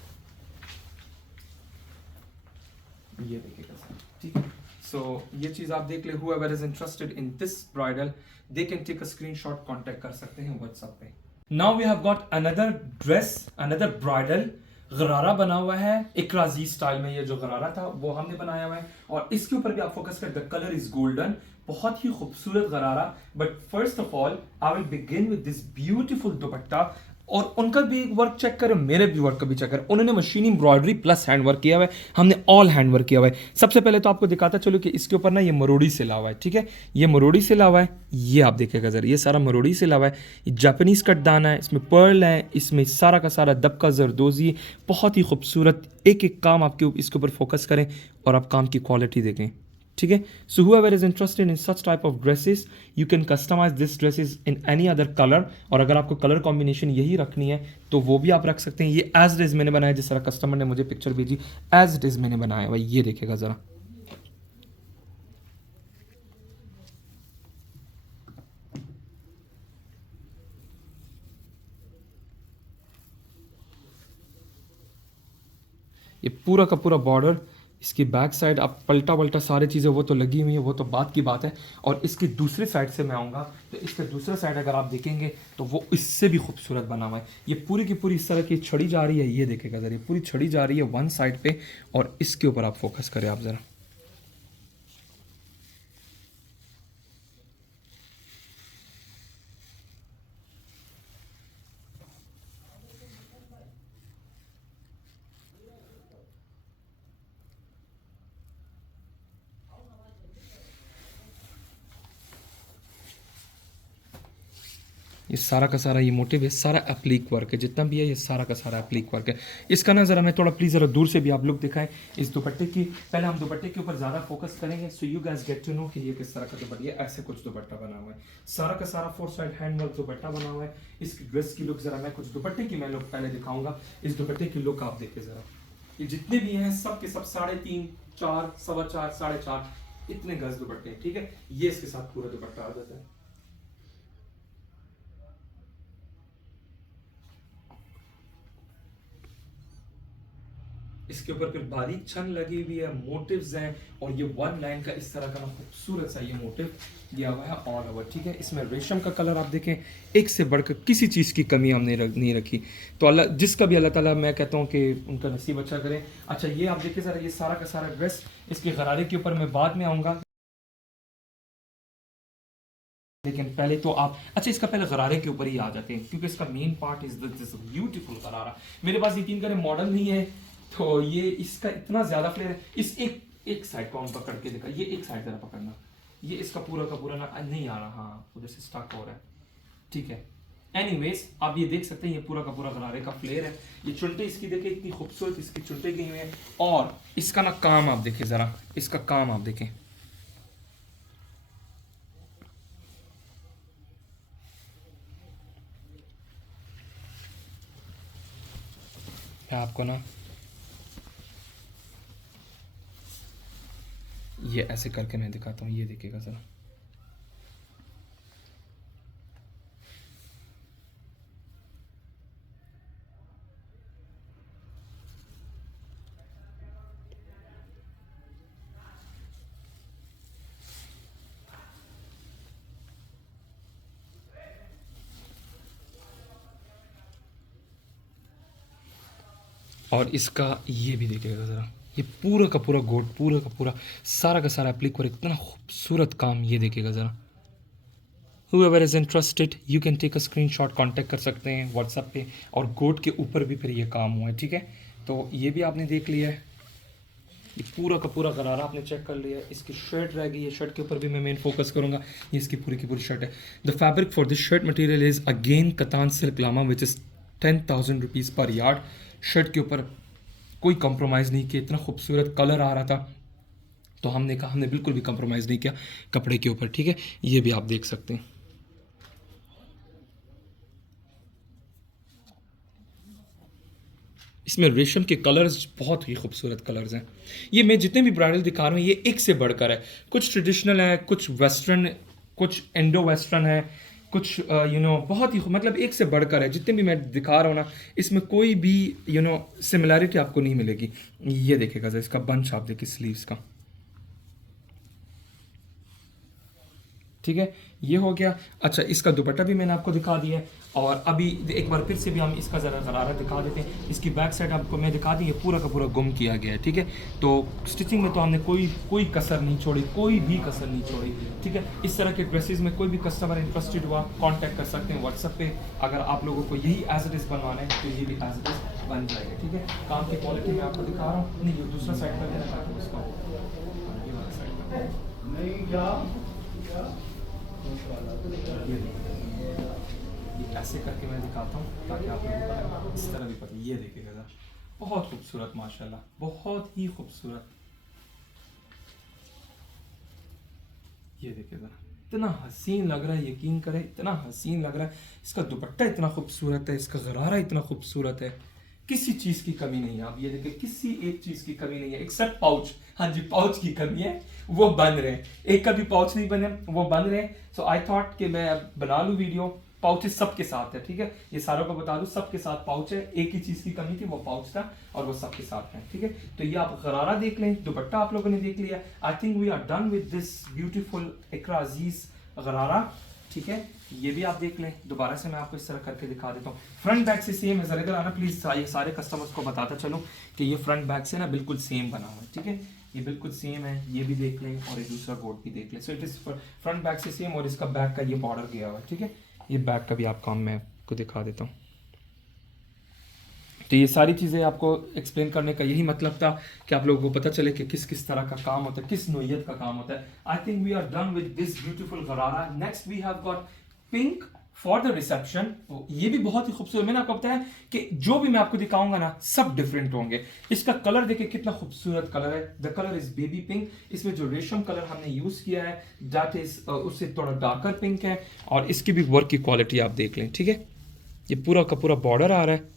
ये देखिएगा सर। ठीक है, सो ये चीज़ आप देख ले। whoever is interested in this bridal, they can take a screenshot, contact कर सकते हैं व्हाट्सएप पे। Now we have got another dress, another bridal। गरारा बना हुआ है इकराजी स्टाइल में। ये जो गरारा था वो हमने बनाया हुआ है और इसके ऊपर भी आप फोकस कर, द कलर इज गोल्डन। बहुत ही खूबसूरत गरारा। But first of all I will begin with this beautiful दुपट्टा। और उनका भी वर्क चेक करें, मेरे भी वर्क का भी चेक करें। उन्होंने machine embroidery plus hand work किया हुआ है, हमने ऑल हैंड वर्क किया हुआ है। सबसे पहले तो आपको दिखाता चलो कि इसके ऊपर ना ये मरोड़ी से ला हुआ है। ठीक है, ये मरोड़ी से ला हुआ है, ये आप देखेगा जरा, ये सारा मरोड़ी से ला हुआ है। ये जापानीज कटदाना है, इसमें पर्ल है, इसमें सारा का सारा दबका जरदोजी। बहुत ही खूबसूरत एक एक काम आपके इसके ऊपर फोकस करें और आप काम की क्वालिटी देखें। ठीक है, सो whoever is interested in such type of dresses, you can customize this dresses in any other color। और अगर आपको कलर कॉम्बिनेशन यही रखनी है तो वो भी आप रख सकते हैं। ये एज इट इज मैंने बनाया, जिस तरह कस्टमर ने मुझे पिक्चर भेजी एज इट इज मैंने बनाया हुआ। ये देखेगा ज़रा, ये पूरा का पूरा बॉर्डर इसकी बैक साइड अब पलटा वल्टा सारी चीज़ें वो तो लगी हुई है, वो तो बात की बात है। और इसकी दूसरी साइड से मैं आऊँगा तो इसके दूसरे साइड अगर आप देखेंगे तो वो इससे भी खूबसूरत बना हुआ है। ये पूरी की पूरी इस तरह की छड़ी जा रही है, ये देखेगा ज़रा, पूरी छड़ी जा रही है वन साइड पे। और इसके ऊपर आप फोकस करें आप ज़रा, ये सारा का सारा ये मोटिव है, सारा एप्लिक वर्क है, जितना भी है ये सारा का सारा एप्लिक वर्क है। इसका ना ज़रा मैं थोड़ा प्लीज़ ज़रा दूर से भी आप लोग दिखाएं इस दुपट्टे की। पहले हम दुपट्टे के ऊपर ज़्यादा फोकस करेंगे, so you guys get to know कि ये किस तरह का दुपट्टा है। ऐसे कुछ दुपट्टा बना हुआ है, सारा का सारा 4 साइड हैंड वर्क दुपट्टा बना हुआ है। इसकी ड्रेस की लुक ज़रा मैं कुछ दुपट्टे की मैं लुक पहले दिखाऊंगा। इस दुपट्टे की लुक आप देखिए ज़रा, ये जितने भी हैं सब के सब 3.5, 4, 4.25, 4.5 इतने गज दुपट्टे हैं, ठीक है। ये इसके साथ पूरा दुपट्टा आ जाता है। इसके ऊपर फिर बारीक छन लगी हुई है, मोटिव्स हैं, और ये वन लाइन का इस तरह का ना खूबसूरत सा ये मोटिव दिया हुआ है ऑल ओवर, ठीक है। इसमें रेशम का कलर आप देखें, एक से बढ़कर किसी चीज़ की कमी हमने नहीं रखी। तो अल्लाह जिसका भी अल्लाह ताला मैं कहता हूँ कि उनका नसीब अच्छा करें। अच्छा ये आप देखिए ज़रा, ये सारा का सारा ड्रेस, इसके गरारे के ऊपर मैं बाद में आऊँगा, लेकिन पहले तो आप अच्छा इसका पहले गरारे के ऊपर ही आ जाते हैं, क्योंकि इसका main part is this beautiful गरारा। मेरे पास यकीन करें मॉडल नहीं है, तो ये इसका इतना ज़्यादा फ्लेयर है। इस एक साइड को हम पकड़ के देखा, ये एक साइड ज़रा पकड़ना, ये इसका पूरा का पूरा ना नहीं आ रहा, हाँ उधर से स्टक हो रहा है, ठीक है। एनीवेज आप ये देख सकते हैं, ये पूरा का पूरा गरारे का फ्लेयर है। ये चुनटे इसकी देखिए इतनी खूबसूरत इसकी चुनटे गई हुई है, और इसका ना काम आप देखें ज़रा, इसका काम आप देखें, आपको ना ये ऐसे करके मैं दिखाता हूँ, ये देखिएगा ज़रा, और इसका ये भी देखिएगा ज़रा, ये पूरा का पूरा गोट, पूरा का पूरा सारा का सारा एप्लिक और इतना खूबसूरत काम, ये देखिएगा ज़रा। Whoever is interested, you can take a screenshot, contact कर सकते हैं व्हाट्सएप पे। और गोट के ऊपर भी फिर ये काम हुआ है, ठीक है। तो ये भी आपने देख लिया है, ये पूरा का पूरा गरारा आपने चेक कर लिया है। इसकी शर्ट रह गई है, शर्ट के ऊपर भी मैं मेन फोकस करूँगा। ये इसकी पूरी की पूरी शर्ट है। The fabric for this shirt material is again katan silk lame which is 10,000 rupees per yard. Shirt के ऊपर कोई कंप्रोमाइज़ नहीं किया, इतना खूबसूरत कलर आ रहा था, तो हमने कहा हमने बिल्कुल भी कंप्रोमाइज़ नहीं किया कपड़े के ऊपर, ठीक है। ये भी आप देख सकते हैं, इसमें रेशम के कलर्स बहुत ही खूबसूरत कलर्स हैं। ये मैं जितने भी ब्राइडल दिखा रहा हूँ ये एक से बढ़कर है, कुछ ट्रेडिशनल है, कुछ वेस्टर्न, कुछ इंडो वेस्टर्न है, कुछ बहुत ही मतलब एक से बढ़कर है। जितने भी मैं दिखा रहा हूँ ना, इसमें कोई भी सिमिलैरिटी आपको नहीं मिलेगी। ये देखेगा सर, इसका बंच आप देखिए स्लीव्स का, ठीक है। ये हो गया। अच्छा इसका दुपट्टा भी मैंने आपको दिखा दिया है, और अभी एक बार फिर से भी हम इसका ज़रा गरारा दिखा देते हैं। इसकी बैक साइड आपको मैं दिखा दी, ये पूरा का पूरा गुम किया गया है, ठीक है। तो स्टिचिंग में तो हमने कोई कसर नहीं छोड़ी, कोई भी कसर नहीं छोड़ी, ठीक है। इस तरह के ड्रेसेस में कोई भी कस्टमर इंटरेस्टेड हुआ कांटेक्ट कर सकते हैं व्हाट्सएप पे। अगर आप लोगों को यही एज इट इज़ बनवाना है तो ये भी एज इट इज़ बन जाएगा, ठीक है। काम की क्वालिटी मैं आपको दिखा रहा हूँ, नहीं ये दूसरा साइड पर देना ताकि उसका ये ऐसे करके मैं दिखाता हूँ ताकि आप लोगों को इस तरह भी पता। ये देखिएगा ज़रा, बहुत खूबसूरत माशाल्लाह, बहुत ही खूबसूरत। ये देखिए ज़रा, इतना हसीन लग रहा है, यकीन करें इतना हसीन लग रहा है। इसका दुपट्टा इतना खूबसूरत है, इसका गरारा इतना खूबसूरत है, किसी चीज़ की कमी नहीं है। आप ये देखिए, किसी एक चीज़ की कमी नहीं है एक्सेप्ट पाउच। हाँ जी, पाउच की कमी है, वो बन रहे हैं, एक का भी पाउच नहीं बने, वो बन रहे हैं। सो आई थॉट कि मैं बना लूँ वीडियो पाउचेस सबके साथ है, ठीक है, ये सारों को बता दूं सबके साथ पाउच है, एक ही चीज की कमी थी वो पाउच था और वो सबके साथ है, ठीक है। तो ये आप गरारा देख लें, दुपट्टा आप लोगों ने देख लिया। I think we are done with this beautiful Iqra Aziz gharara, ठीक है। ये भी आप देख लें, दोबारा से मैं आपको इस तरह करके दिखा देता हूँ। फ्रंट बैक से सेम है, जरा इधर आना प्लीज, ये सारे कस्टमर्स को बताता चलूँ कि ये फ्रंट बैक से ना बिल्कुल सेम बना हुआ है, ठीक है, ये बिल्कुल सेम है। ये भी देख लें और ये दूसरा कोट भी देख लें। So it is front back से सेम और इसका बैक का ये बॉर्डर गया हुआ है, ठीक है। ये बैक का भी आप काम मैं आपको दिखा देता हूँ। तो ये सारी चीज़ें आपको एक्सप्लेन करने का यही मतलब था कि आप लोगों को पता चले कि किस किस तरह का काम होता है, किस नोयत का काम होता है। I think we are done with this beautiful gharara. Next we have got pink for the reception. ये भी बहुत ही खूबसूरत, मैंने आपको बताया कि जो भी मैं आपको दिखाऊंगा ना सब डिफरेंट होंगे। इसका कलर देखिए कितना खूबसूरत कलर है, the colour is baby pink. इसमें जो रेशम कलर हमने यूज किया है दैट इज उससे थोड़ा डार्कर पिंक है और इसकी भी वर्क की क्वालिटी आप देख लें, ठीक है। ये पूरा का पूरा बॉर्डर आ रहा है।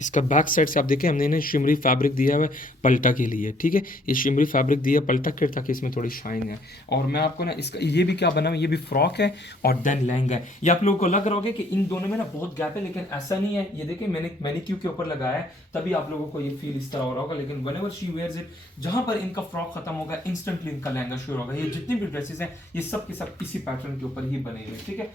इसका बैक साइड से आप देखें हमने इन्हें शिमरी फैब्रिक दिया हुआ है पल्टा के लिए, ठीक है। ये शिमरी फैब्रिक दिया है पल्टा के ताकि इसमें थोड़ी शाइन है। और मैं आपको ना इसका ये भी क्या बना हुआ है, ये भी फ्रॉक है और देन लहंगा है। ये आप लोगों को लग रहा होगा कि इन दोनों में ना बहुत गैप है, लेकिन ऐसा नहीं है। ये देखिए मैंने मैनिक्यू के ऊपर लगाया है तभी आप लोगों को ये फील इस तरह हो रहा होगा, लेकिन व्हेनेवर शी वेयर्स इट, जहां पर इनका फ्रॉक खत्म होगा इंस्टेंटली इनका लहंगा शुरू होगा। ये जितनी भी ड्रेसेस हैं ये सब के सब इसी पैटर्न के ऊपर ही बने हुए, ठीक है।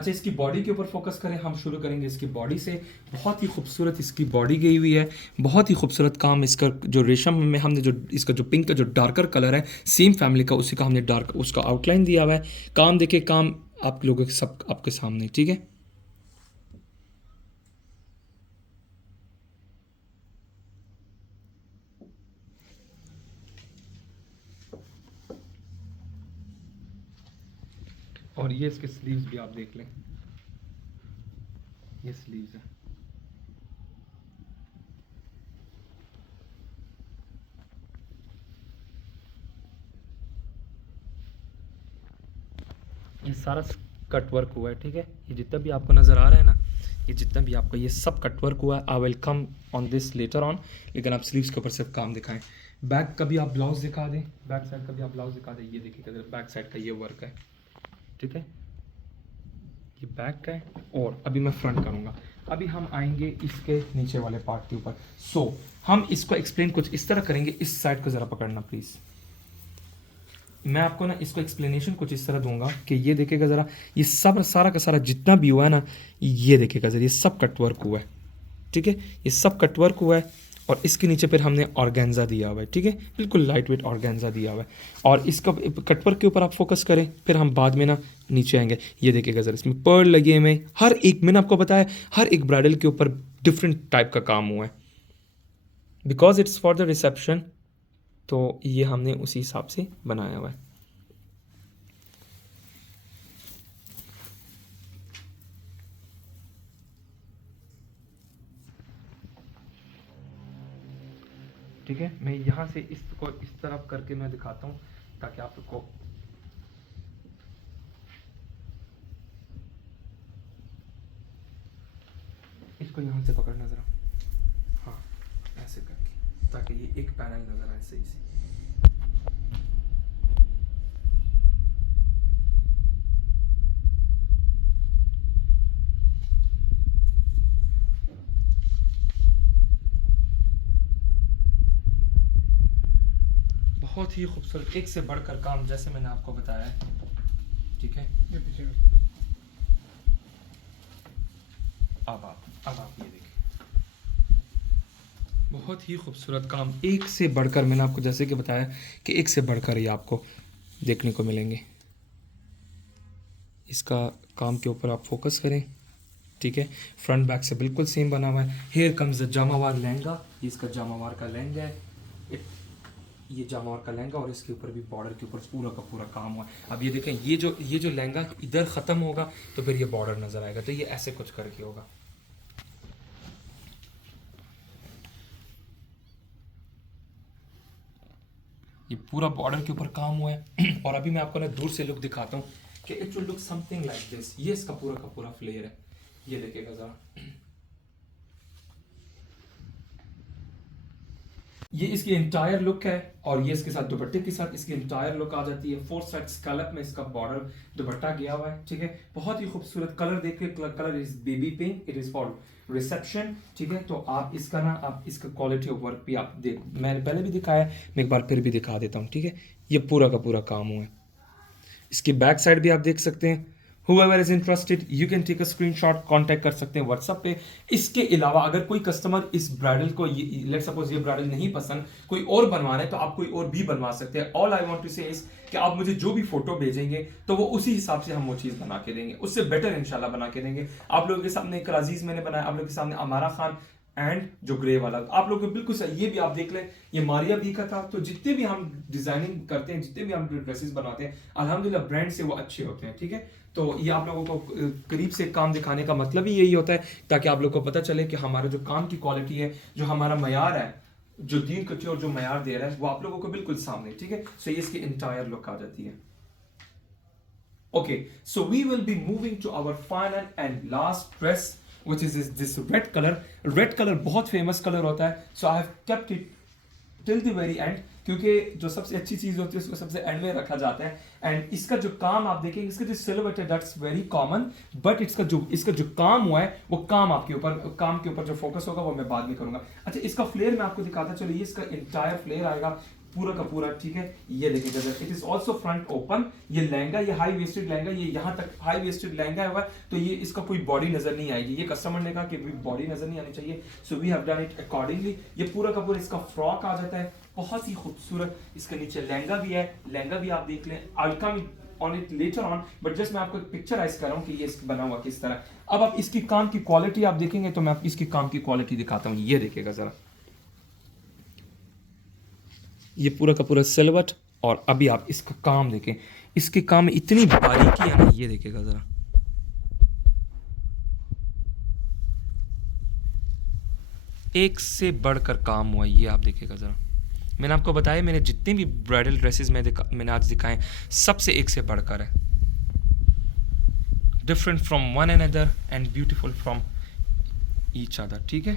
अच्छा इसकी बॉडी के ऊपर फोकस करें, हम शुरू करेंगे इसकी बॉडी से। बहुत ही खूबसूरत इसकी बॉडी गई हुई है, बहुत ही खूबसूरत काम। इसका जो रेशम में हमने जो इसका जो पिंक का जो डार्कर कलर है सेम फैमिली का, उसी का हमने डार्क उसका आउटलाइन दिया हुआ है। काम देखिए, काम आप लोगों के सब आपके सामने, ठीक है। और ये इसके स्लीव्स भी आप देख लें, ये स्लीव्स है। ये सारा कट वर्क हुआ है, ठीक है। ये जितना भी आपको नज़र आ रहा है ना, ये जितना भी आपको ये सब कट वर्क हुआ है। I will come on this later on, लेकिन आप स्लीव्स के ऊपर सिर्फ काम दिखाएं। बैक का भी आप ब्लाउज दिखा दें, बैक साइड का भी आप ब्लाउज दिखा दें। ये देखिए बैक साइड का ये वर्क है, ठीक है, ये बैक का है। और अभी मैं फ्रंट करूँगा। अभी हम आएंगे इसके नीचे वाले पार्ट के ऊपर। सो हम इसको एक्सप्लेन कुछ इस तरह करेंगे। इस साइड को ज़रा पकड़ना प्लीज़। मैं आपको ना इसको एक्सप्लेनेशन कुछ इस तरह दूंगा कि ये देखेगा ज़रा, ये सब सारा का सारा जितना भी हुआ है ना, ये देखेगा ज़रा, ये सब कटवर्क हुआ है, ठीक है। ये सब कटवर्क हुआ है और इसके नीचे फिर हमने ऑर्गेन्जा दिया हुआ है, ठीक है, बिल्कुल लाइट वेट ऑर्गेन्जा दिया हुआ है। और इसका कटवर्क के ऊपर आप फोकस करें, फिर हम बाद में ना नीचे आएंगे। ये देखिएगा ज़रा, इसमें पर्ल लगे हुए हैं। हर एक, मैंने आपको बताया, हर एक ब्राइडल के ऊपर डिफरेंट टाइप का काम हुआ है, because it's for the reception. तो ये हमने उसी हिसाब से बनाया हुआ है। ठीक है, मैं यहाँ से इसको इस तरफ करके मैं दिखाता हूँ ताकि आप लोग को इसको यहाँ से पकड़ना ज़रा, हाँ ऐसे करके, ताकि ये एक पैनल नज़र आए सही से। बहुत ही खूबसूरत, एक से बढ़कर काम, जैसे मैंने आपको बताया है, ठीक है। ये पीछे अब आप ये देखिए, बहुत ही खूबसूरत काम, एक से बढ़कर, मैंने आपको जैसे कि बताया कि एक से बढ़कर ये आपको देखने को मिलेंगे। इसका काम के ऊपर आप फोकस करें, ठीक है। फ्रंट बैक से बिल्कुल सेम बना हुआ है। Here comes the Jamawar lehenga, ये इसका जामावार का लहंगा है, ये जामावार का लहंगा, और इसके ऊपर भी बॉर्डर के ऊपर पूरा का पूरा काम हुआ है। अब ये देखें, ये जो लहंगा इधर ख़त्म होगा तो फिर ये बॉर्डर नज़र आएगा, तो ये ऐसे कुछ करके होगा। ये पूरा बॉर्डर के ऊपर काम हुआ है। और अभी मैं आपको ना दूर से लुक दिखाता हूँ कि it will look something like this. ये इसका पूरा का पूरा फ्लेयर है, ये देखिएगा ज़रा। ये इसकी एंटायर लुक है, और ये इसके साथ दुपट्टे के साथ इसकी एंटायर लुक आ जाती है। 4 साइड स्कैलप में इसका बॉर्डर दुपट्टा गया हुआ है, ठीक है। बहुत ही खूबसूरत कलर देखिए, colour is baby pink, it is for reception, ठीक है। तो आप इसका ना, आप इसका क्वालिटी ऑफ वर्क भी आप देख, मैंने पहले भी दिखाया है, मैं एक बार फिर भी दिखा देता हूँ, ठीक है। ये पूरा का पूरा काम हुआ है। इसकी बैक साइड भी आप देख सकते हैं। Whoever is interested, you can take a screenshot, contact कर सकते हैं व्हाट्सएप पे। इसके अलावा अगर कोई कस्टमर इस ब्राइडल को, लेट सपोज ये ब्राइडल नहीं पसंद, कोई और बनवा रहे हैं, तो आप कोई और भी बनवा सकते हैं। ऑल आई वांट टू से इज कि आप मुझे जो भी फोटो भेजेंगे तो वो उसी हिसाब से हम वो चीज़ बना के देंगे, उससे बेटर इंशाल्लाह बना के देंगे। आप लोगों के सामने एक अजीज मैंने बनाया, आप लोगों के सामने अमारा खान एंड जो ग्रे वाला, आप लोग बिल्कुल सही, ये भी आप देख लें, ये मारिया भी का था। तो जितने भी हम डिजाइनिंग करते हैं, जितने भी हम ड्रेसेस बनाते हैं, अल्हम्दुलिल्लाह ब्रांड से वो अच्छे होते हैं, ठीक है। तो ये आप लोगों को करीब से काम दिखाने का मतलब ही यही होता है, ताकि आप लोगों को पता चले कि हमारा जो काम की क्वालिटी है, जो हमारा मयार है, जो दीन कच्चे और जो मयार दे रहा है, वो आप लोगों को बिल्कुल सामने, ठीक है। सो ये इसकी इंटायर लुक आ जाती है। Okay, so we will be moving to our final and last dress, which is this red color. Red color बहुत famous color होता है, so I have kept it till the very end, क्योंकि जो सबसे अच्छी चीज़ होती है उसको सबसे एंड में रखा जाता है। एंड इसका जो काम आप देखेंगे, इसका जो सिलवट है दैट्स वेरी कॉमन, बट इसका जो काम हुआ है, वो काम के ऊपर जो फोकस होगा वो मैं बाद में करूंगा। अच्छा, इसका फ्लेयर मैं आपको दिखाता चलो, ये इसका इंटायर फ्लेयर आएगा पूरा का पूरा, ठीक है। ये देखिएगा, it is also front open. ये लहंगा, ये हाई वेस्टेड लहंगा, ये यहाँ तक हाई वेस्टेड लहंगा हुआ है, तो ये इसका कोई बॉडी नजर नहीं आएगी। ये कस्टमर ने कहा कि बॉडी नजर नहीं आनी चाहिए, so we have done it accordingly. ये पूरा का पूरा इसका फ्रॉक आ जाता है, बहुत ही खूबसूरत। इसके नीचे लहंगा भी है, लहंगा भी आप देख लें, I will come on it later on, but just मैं आपको पिक्चराइज कर रहा हूँ कि ये बना हुआ किस तरह। अब आप इसकी काम की क्वालिटी आप देखेंगे, तो मैं आप इसकी काम की क्वालिटी दिखाता हूँ, ये देखिएगा जरा। ये पूरा का पूरा सिलवट, और अभी आप इसका काम देखें, इसके काम में इतनी बारीकी है ना, ये देखिएगा जरा। एक से बढ़कर काम हुआ, ये आप देखिएगा जरा। मैंने आपको बताया, मैंने जितने भी ब्राइडल ड्रेसेस मैंने आज दिखाए, सबसे एक से बढ़कर है, different from one another and beautiful from each other, ठीक है।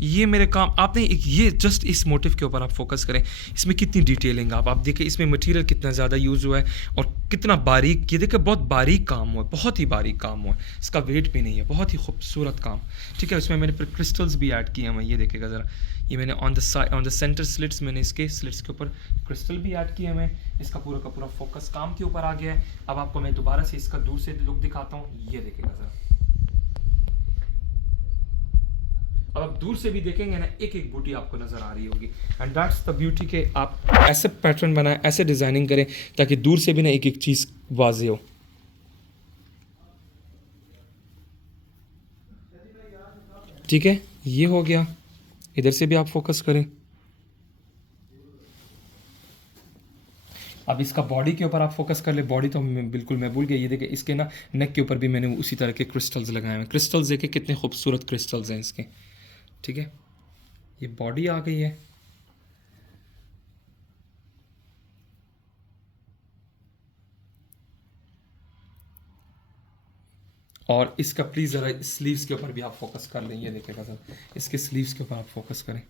ये मेरे काम आपने ये जस्ट इस मोटिव के ऊपर आप फोकस करें, इसमें कितनी डिटेलिंग आप देखें, इसमें मटेरियल कितना ज़्यादा यूज़ हुआ है और कितना बारीक, ये देखें बहुत बारीक काम हुआ है, बहुत ही बारीक काम हुआ है, इसका वेट भी नहीं है, बहुत ही खूबसूरत काम, ठीक है। इसमें मैंने फिर क्रिस्टल्स भी ऐड किए हैं, ये देखेगा ज़रा। ये मैंने ऑन द सेंटर स्लिट्स, मैंने इसके स्लिट्स के ऊपर क्रिस्टल भी ऐड किए हैं। इसका पूरा का पूरा फोकस काम के ऊपर आ गया है। अब आपको मैं दोबारा से इसका दूर से लुक दिखाता हूँ, ये देखेगा ज़रा। अब आप दूर से भी देखेंगे ना, एक एक बूटी आपको नजर आ रही होगी, एंड दैट्स द ब्यूटी के आप ऐसे पैटर्न बनाएं, ऐसे डिजाइनिंग करें, ताकि दूर से भी ना एक एक चीज वाज़ेह हो। ठीक है, ये हो गया। इधर से भी आप फोकस करें। अब इसका बॉडी के ऊपर आप फोकस कर ले। बॉडी तो मैं भूल गया। ये देखिए, इसके ना नेक के ऊपर भी मैंने उसी तरह के क्रिस्टल्स लगाए हैं। क्रिस्टल्स देखिए कितने खूबसूरत क्रिस्टल्स हैं इसके, ठीक है। ये बॉडी आ गई है। और इसका प्लीज़ ज़रा स्लीव्स के ऊपर भी आप फोकस कर लें, ये देखिएगा सर, इसके स्लीव्स के ऊपर आप फोकस करें।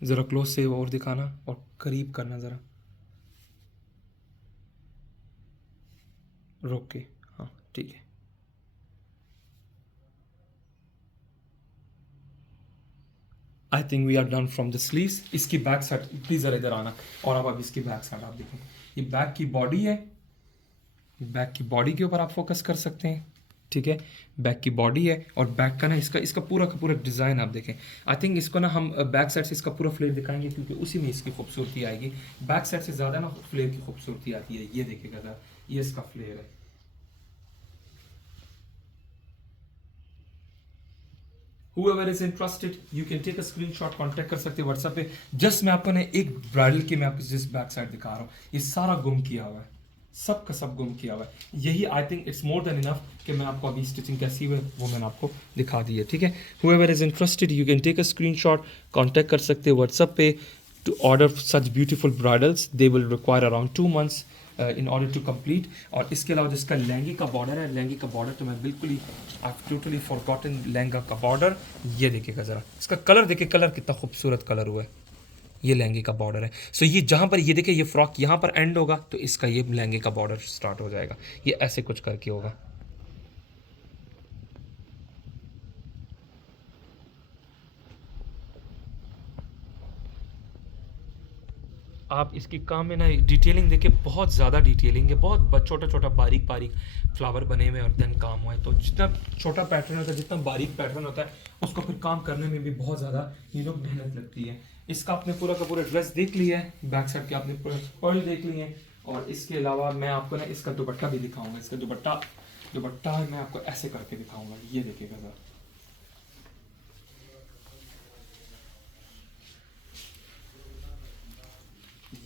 ज़रा क्लोज से और दिखाना और करीब करना ज़रा, रोक के, हाँ ठीक है। I think we are done from the sleeves. इसकी बैक साइड प्लीज़ ज़रा इधर आना, और अब इसकी बैक साइड आप देखें, ये बैक की बॉडी है, बैक की बॉडी के ऊपर आप फोकस कर सकते हैं, ठीक है। बैक की बॉडी है और बैक का ना इसका इसका पूरा का पूरा डिज़ाइन आप देखें। आई थिंक इसको ना हम बैक साइड से इसका पूरा फ्लेयर दिखाएंगे, क्योंकि उसी में इसकी खूबसूरती आएगी। बैक साइड से ज़्यादा ना फ्लेयर की खूबसूरती आती है। ये देखिएगा ज़रा, ये इसका फ्लेयर है। Whoever is interested, you can take a screenshot, contact कर सकते हैं व्हाट्सएप पे। जस्ट मैं आपको ना एक ब्राइडल की मैं आपको जिस बैक साइड दिखा रहा हूँ, ये सारा गुम किया हुआ है, सब का सब गुम किया हुआ है। यही I think it's more than enough कि मैं आपको अभी स्टिचिंग कैसी हुई वो मैंने आपको दिखा दी है, ठीक है। Whoever is interested, you can take a screenshot, contact कर सकते हैं व्हाट्सएप पे to order such beautiful bridals. They will require around 2 months in order to complete. और इसके अलावा जिसका लहंगे का बॉर्डर है, लहंगे का बॉर्डर तो मैं बिल्कुल ही I've totally forgotten लहंगा का बॉर्डर। ये देखिएगा ज़रा, इसका कलर देखिए, कलर कितना खूबसूरत कलर हुआ है। ये लहंगे का बॉर्डर है। सो ये जहाँ पर ये देखिए, ये फ्रॉक यहाँ पर एंड होगा तो इसका ये लहंगे का बॉर्डर स्टार्ट हो जाएगा। ये ऐसे कुछ करके होगा। आप इसकी काम में ना डिटेलिंग देखिए, बहुत ज़्यादा डिटेलिंग है, बहुत छोटा छोटा बारीक बारीक फ्लावर बने हुए और देन काम हुआ है। तो जितना छोटा पैटर्न होता है, जितना बारीक पैटर्न होता है, उसको फिर काम करने में भी बहुत ज़्यादा मेहनत लगती है। इसका आपने पूरा का पूरा ड्रेस देख लिया है, बैक साइड के आपने पर्ल देख लिए हैं, और इसके अलावा मैं आपको ना इसका दुपट्टा भी दिखाऊंगा। इसका दुपट्टा मैं आपको ऐसे करके दिखाऊंगा। ये देखिएगा ज़रा,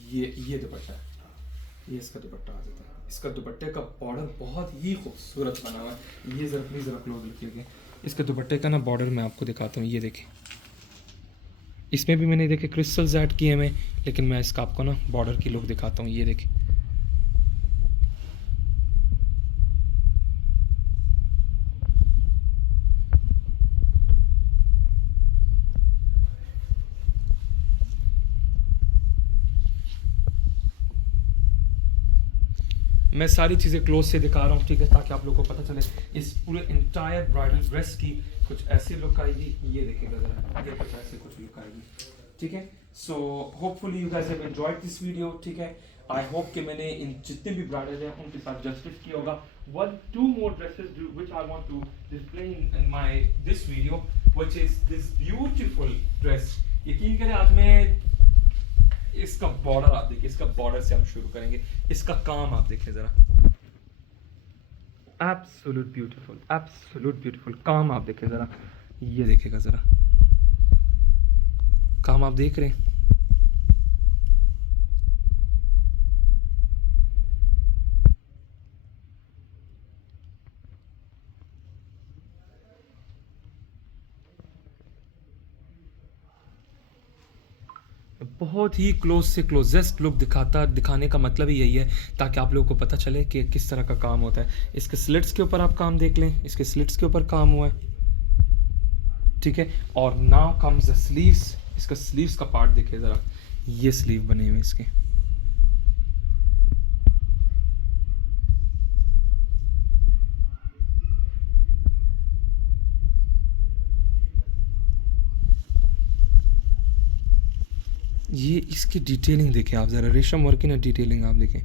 ये दुपट्टा है, ये इसका दुपट्टा आ जाता है। इसका दुपट्टे का बॉर्डर बहुत ही खूबसूरत बना हुआ है। ये ज़रा प्लीज़ ज़रा क्लोज रखिएगा। इसके दुपट्टे का ना बॉर्डर मैं आपको दिखाता हूँ। ये देखें, इसमें भी मैंने देखे क्रिस्टल्स ऐड किए हैं, लेकिन मैं इसका आपको ना बॉर्डर की लुक दिखाता हूँ। ये देखें, मैं सारी चीज़ें क्लोज से दिखा रहा हूँ, ठीक है, ताकि आप लोगों को पता चले। इस पूरे इंटायर ब्राइडल ड्रेस की कुछ ऐसी लुक आएगी। ये देखिएगा ज़रा, ये कुछ ऐसे कुछ लुक आएगी, ठीक है। So hopefully you guys have enjoyed this video, ठीक है। आई होप कि मैंने इन जितने भी ब्राइडल हैं उनके साथ जस्टिस किया होगा। 1-2 more dresses which I want to display in my this video, which is this beautiful dress। यकीन करें, आज मैं इसका बॉर्डर आप देखिए, इसका बॉर्डर से हम शुरू करेंगे। इसका काम आप देखिए ज़रा, एब्सोल्यूट ब्यूटीफुल काम आप देखिए ज़रा। ये देखिएगा ज़रा, काम आप देख रहे हैं। बहुत ही क्लोज से क्लोजेस्ट लुक दिखाने का मतलब ही यही है, ताकि आप लोगों को पता चले कि किस तरह का काम होता है। इसके स्लिट्स के ऊपर आप काम देख लें, इसके स्लिट्स के ऊपर काम हुआ है, ठीक है। और नाउ कम्स द स्लीव्स। इसका स्लीव्स का पार्ट देखिए ज़रा, ये स्लीव बने हुए इसके। ये इसकी डिटेलिंग देखें आप ज़रा, रेशम वर्क की ना डिटेलिंग आप देखें।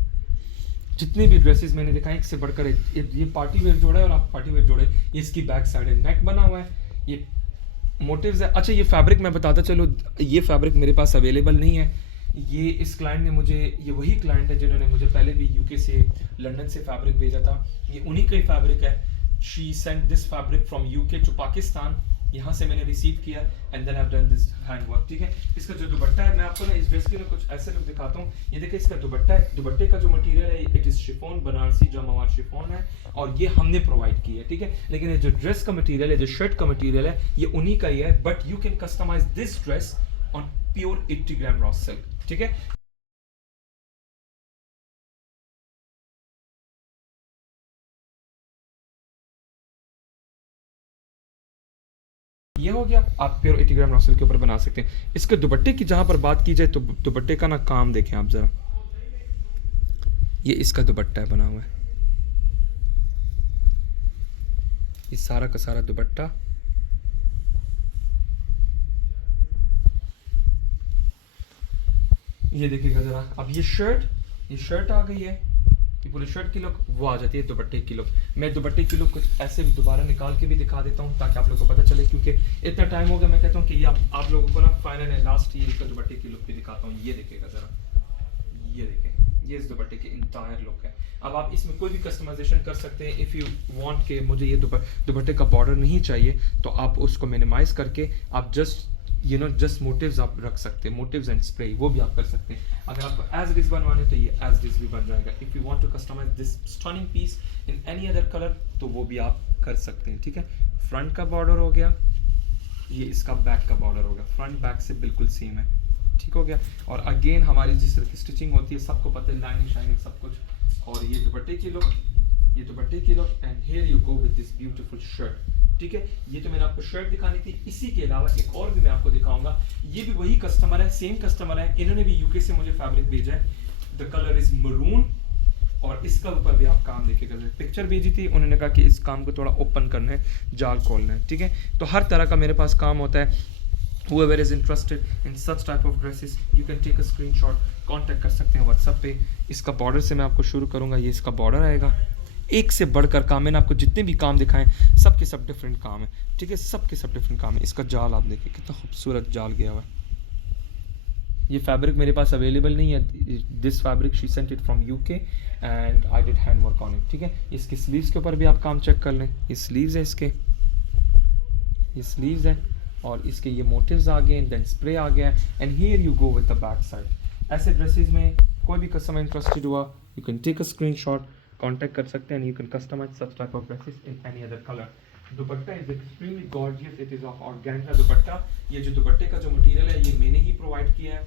जितने भी ड्रेसेस मैंने दिखाए, एक से बढ़कर ये पार्टी वेयर जोड़ा है, और आप पार्टी वेयर जोड़े। ये इसकी बैक साइड है, नेक बना हुआ है, ये मोटिव्स है। अच्छा, ये फैब्रिक मैं बताता चलो, ये फैब्रिक मेरे पास अवेलेबल नहीं है। ये इस क्लाइंट ने मुझे, ये वही क्लाइंट है जिन्होंने मुझे पहले भी यूके से, लंदन से फैब्रिक भेजा था। ये उन्हीं का ही फैब्रिक है। She sent this fabric from UK to Pakistan. यहाँ से मैंने रिसीव किया and then I have done this hand work, ठीक है। इसका जो दुपट्टा है, मैं आपको ना इस ड्रेस के लिए कुछ ऐसे लुक दिखाता हूँ। ये देखिए, इसका दुपट्टा है। दुपट्टे का जो मटेरियल है, it is chiffon, Banarasi jamawar chiffon है, और ये हमने प्रोवाइड की है, ठीक है। लेकिन ये जो ड्रेस का मटेरियल है, जो शर्ट का मटेरियल है, ये उन्हीं का ही है। But you can customise this dress on pure 80 gram raw silk, ठीक है। ये हो गया, आप प्योर 80 ग्राम रॉसल के ऊपर बना सकते हैं। इसके दुपट्टे की जहाँ पर बात की जाए तो दुपट्टे का ना काम देखें आप ज़रा, ये इसका दुपट्टा है बना हुआ है, ये सारा का सारा दुपट्टा। ये देखिएगा ज़रा, अब ये शर्ट आ गई है, ये पूरी शर्ट की लुक वो आ जाती है दुपट्टे की लुक। मैं दुपट्टे की लुक कुछ ऐसे भी दोबारा निकाल के भी दिखा देता हूँ ताकि आप लोगों को पता चले, क्योंकि इतना टाइम हो गया। मैं कहता हूँ कि ये आप लोगों को ना फाइनल एंड लास्ट ये इसका दुपट्टे की लुक भी दिखाता हूँ। ये देखिएगा ज़रा, ये देखें, ये इस दुपट्टे की इंटायर लुक है। अब आप इसमें कोई भी कस्टमाइजेशन कर सकते हैं। इफ़ यू वांट के मुझे ये दुपट्टे का बॉर्डर नहीं चाहिए तो आप उसको मिनिमाइज करके आप जस्ट जस्ट मोटिव्स आप रख सकते हैं, मोटिव्स एंड स्प्रे वो भी आप कर सकते हैं। अगर आपको एज इट इज बनवाने तो ये एज इट इज भी बन जाएगा। If you want to customize this stunning piece in any other colour तो वो भी आप कर सकते हैं, ठीक है। फ्रंट का बॉर्डर हो गया, ये इसका बैक का बॉर्डर हो गया, फ्रंट बैक से बिल्कुल सेम है, ठीक हो गया। और अगेन हमारी जिस तरह की स्टिचिंग होती है सबको पता है, लाइनिंग शाइनिंग सब कुछ। और ये दुपट्टे की लुक, ये दुपट्टे की look, and here you go with this beautiful shirt, ठीक है। ये तो मैंने आपको शर्ट दिखानी थी, इसी के अलावा एक और भी मैं आपको दिखाऊंगा। ये भी वही कस्टमर है, सेम कस्टमर है, इन्होंने भी यूके से मुझे फैब्रिक भेजा है। द कलर इज मरून, और इसका ऊपर भी आप काम देखिएगा, पिक्चर भेजी थी, उन्होंने कहा कि इस काम को थोड़ा ओपन करना है, जाल खोलना है, ठीक है। तो हर तरह का मेरे पास काम होता है। Whoever is interested in such type of dresses, you can take a screenshot, contact कर सकते हैं व्हाट्सएप पे। इसका बॉर्डर से मैं आपको शुरू करूंगा, ये इसका बॉर्डर आएगा, एक से बढ़कर काम। मैंने आपको जितने भी काम दिखाएं सब के सब डिफरेंट काम है, ठीक है, सब के सब डिफरेंट काम है। इसका जाल आप देखिए कितना खूबसूरत जाल गया हुआ है। ये फैब्रिक मेरे पास अवेलेबल नहीं है, this fabric she sent it from UK and I did hand work on it, ठीक है। इसके स्लीव्स के ऊपर भी आप काम चेक कर लें, ये स्लीव्स है इसके, ये स्लीव्स है, और इसके ये मोटिव्स आ गए, देन स्प्रे आ गया, and here you go with the back side. ऐसे ड्रेसेस में कोई भी कस्टमर इंटरेस्टेड हुआ, you can take a screenshot, contact कर सकते हैं, you can customize such type of dresses in any other colour. Dupatta is extremely gorgeous, it is of organza dupatta. ये जो दुपट्टे का जो मटेरियल है ये मैंने ही प्रोवाइड किया है,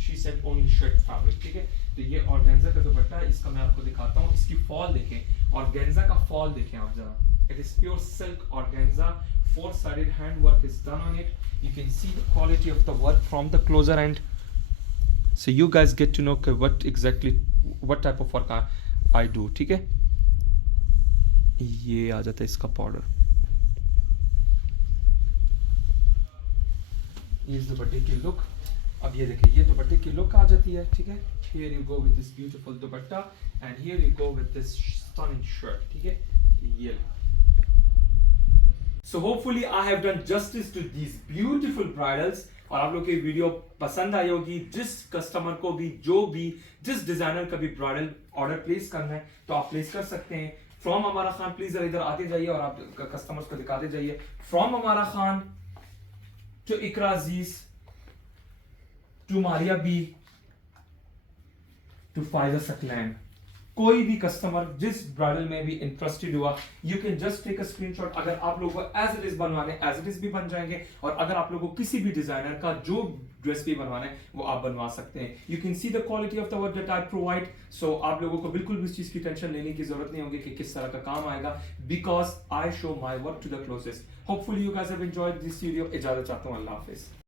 she Saint only shirt fabric, ठीक है। तो ये ऑर्गेन्जा का दुपट्टा है, इसका मैं आपको दिखाता हूँ। इसकी फॉल देखें, ऑर्गेन्जा का फॉल देखें आप जरा, it is pure silk organza, four-sided hand work is done on it. You can see the quality of the work from the closer end, so you guys get to know what type of work I do, ठीक है। ये आ जाता है इसका बॉर्डर, ये इस दुपट्टे की लुक। अब ये देखिए, ये दुपट्टे की लुक आ जाती है, ठीक है। Here you go with this beautiful dupatta, and here you go with this stunning shirt, ठीक है। ये So hopefully I have done justice to these beautiful bridals, और आप लोग की वीडियो पसंद आई होगी। जिस कस्टमर को भी, जो भी, जिस डिजाइनर का भी ब्राइडल ऑर्डर प्लेस करना है तो आप प्लेस कर सकते हैं। फ्रॉम अमारा खान, प्लीज इधर आते जाइए और आप कस्टमर्स को दिखाते जाइए। From Amara Khan to Iqra Aziz to Maria B to Faiza Saqlain, कोई भी कस्टमर जिस ब्राइडल में भी इंटरेस्टेड हुआ, you can just take a screenshot. अगर आप लोगों को एज इट इज बनवाने, एज इट इज भी बन जाएंगे, और अगर आप लोगों को किसी भी डिजाइनर का जो ड्रेस भी बनवाना है वो आप बनवा सकते हैं। You can see the quality of the work that I provide, so आप लोगों को बिल्कुल भी इस चीज की टेंशन लेने की जरूरत नहीं होगी कि किस तरह का काम आएगा, because I show my work to the closest. Hopefully you guys have enjoyed this video. इजाजत चाहता हूँ, अल्लाह हाफिज।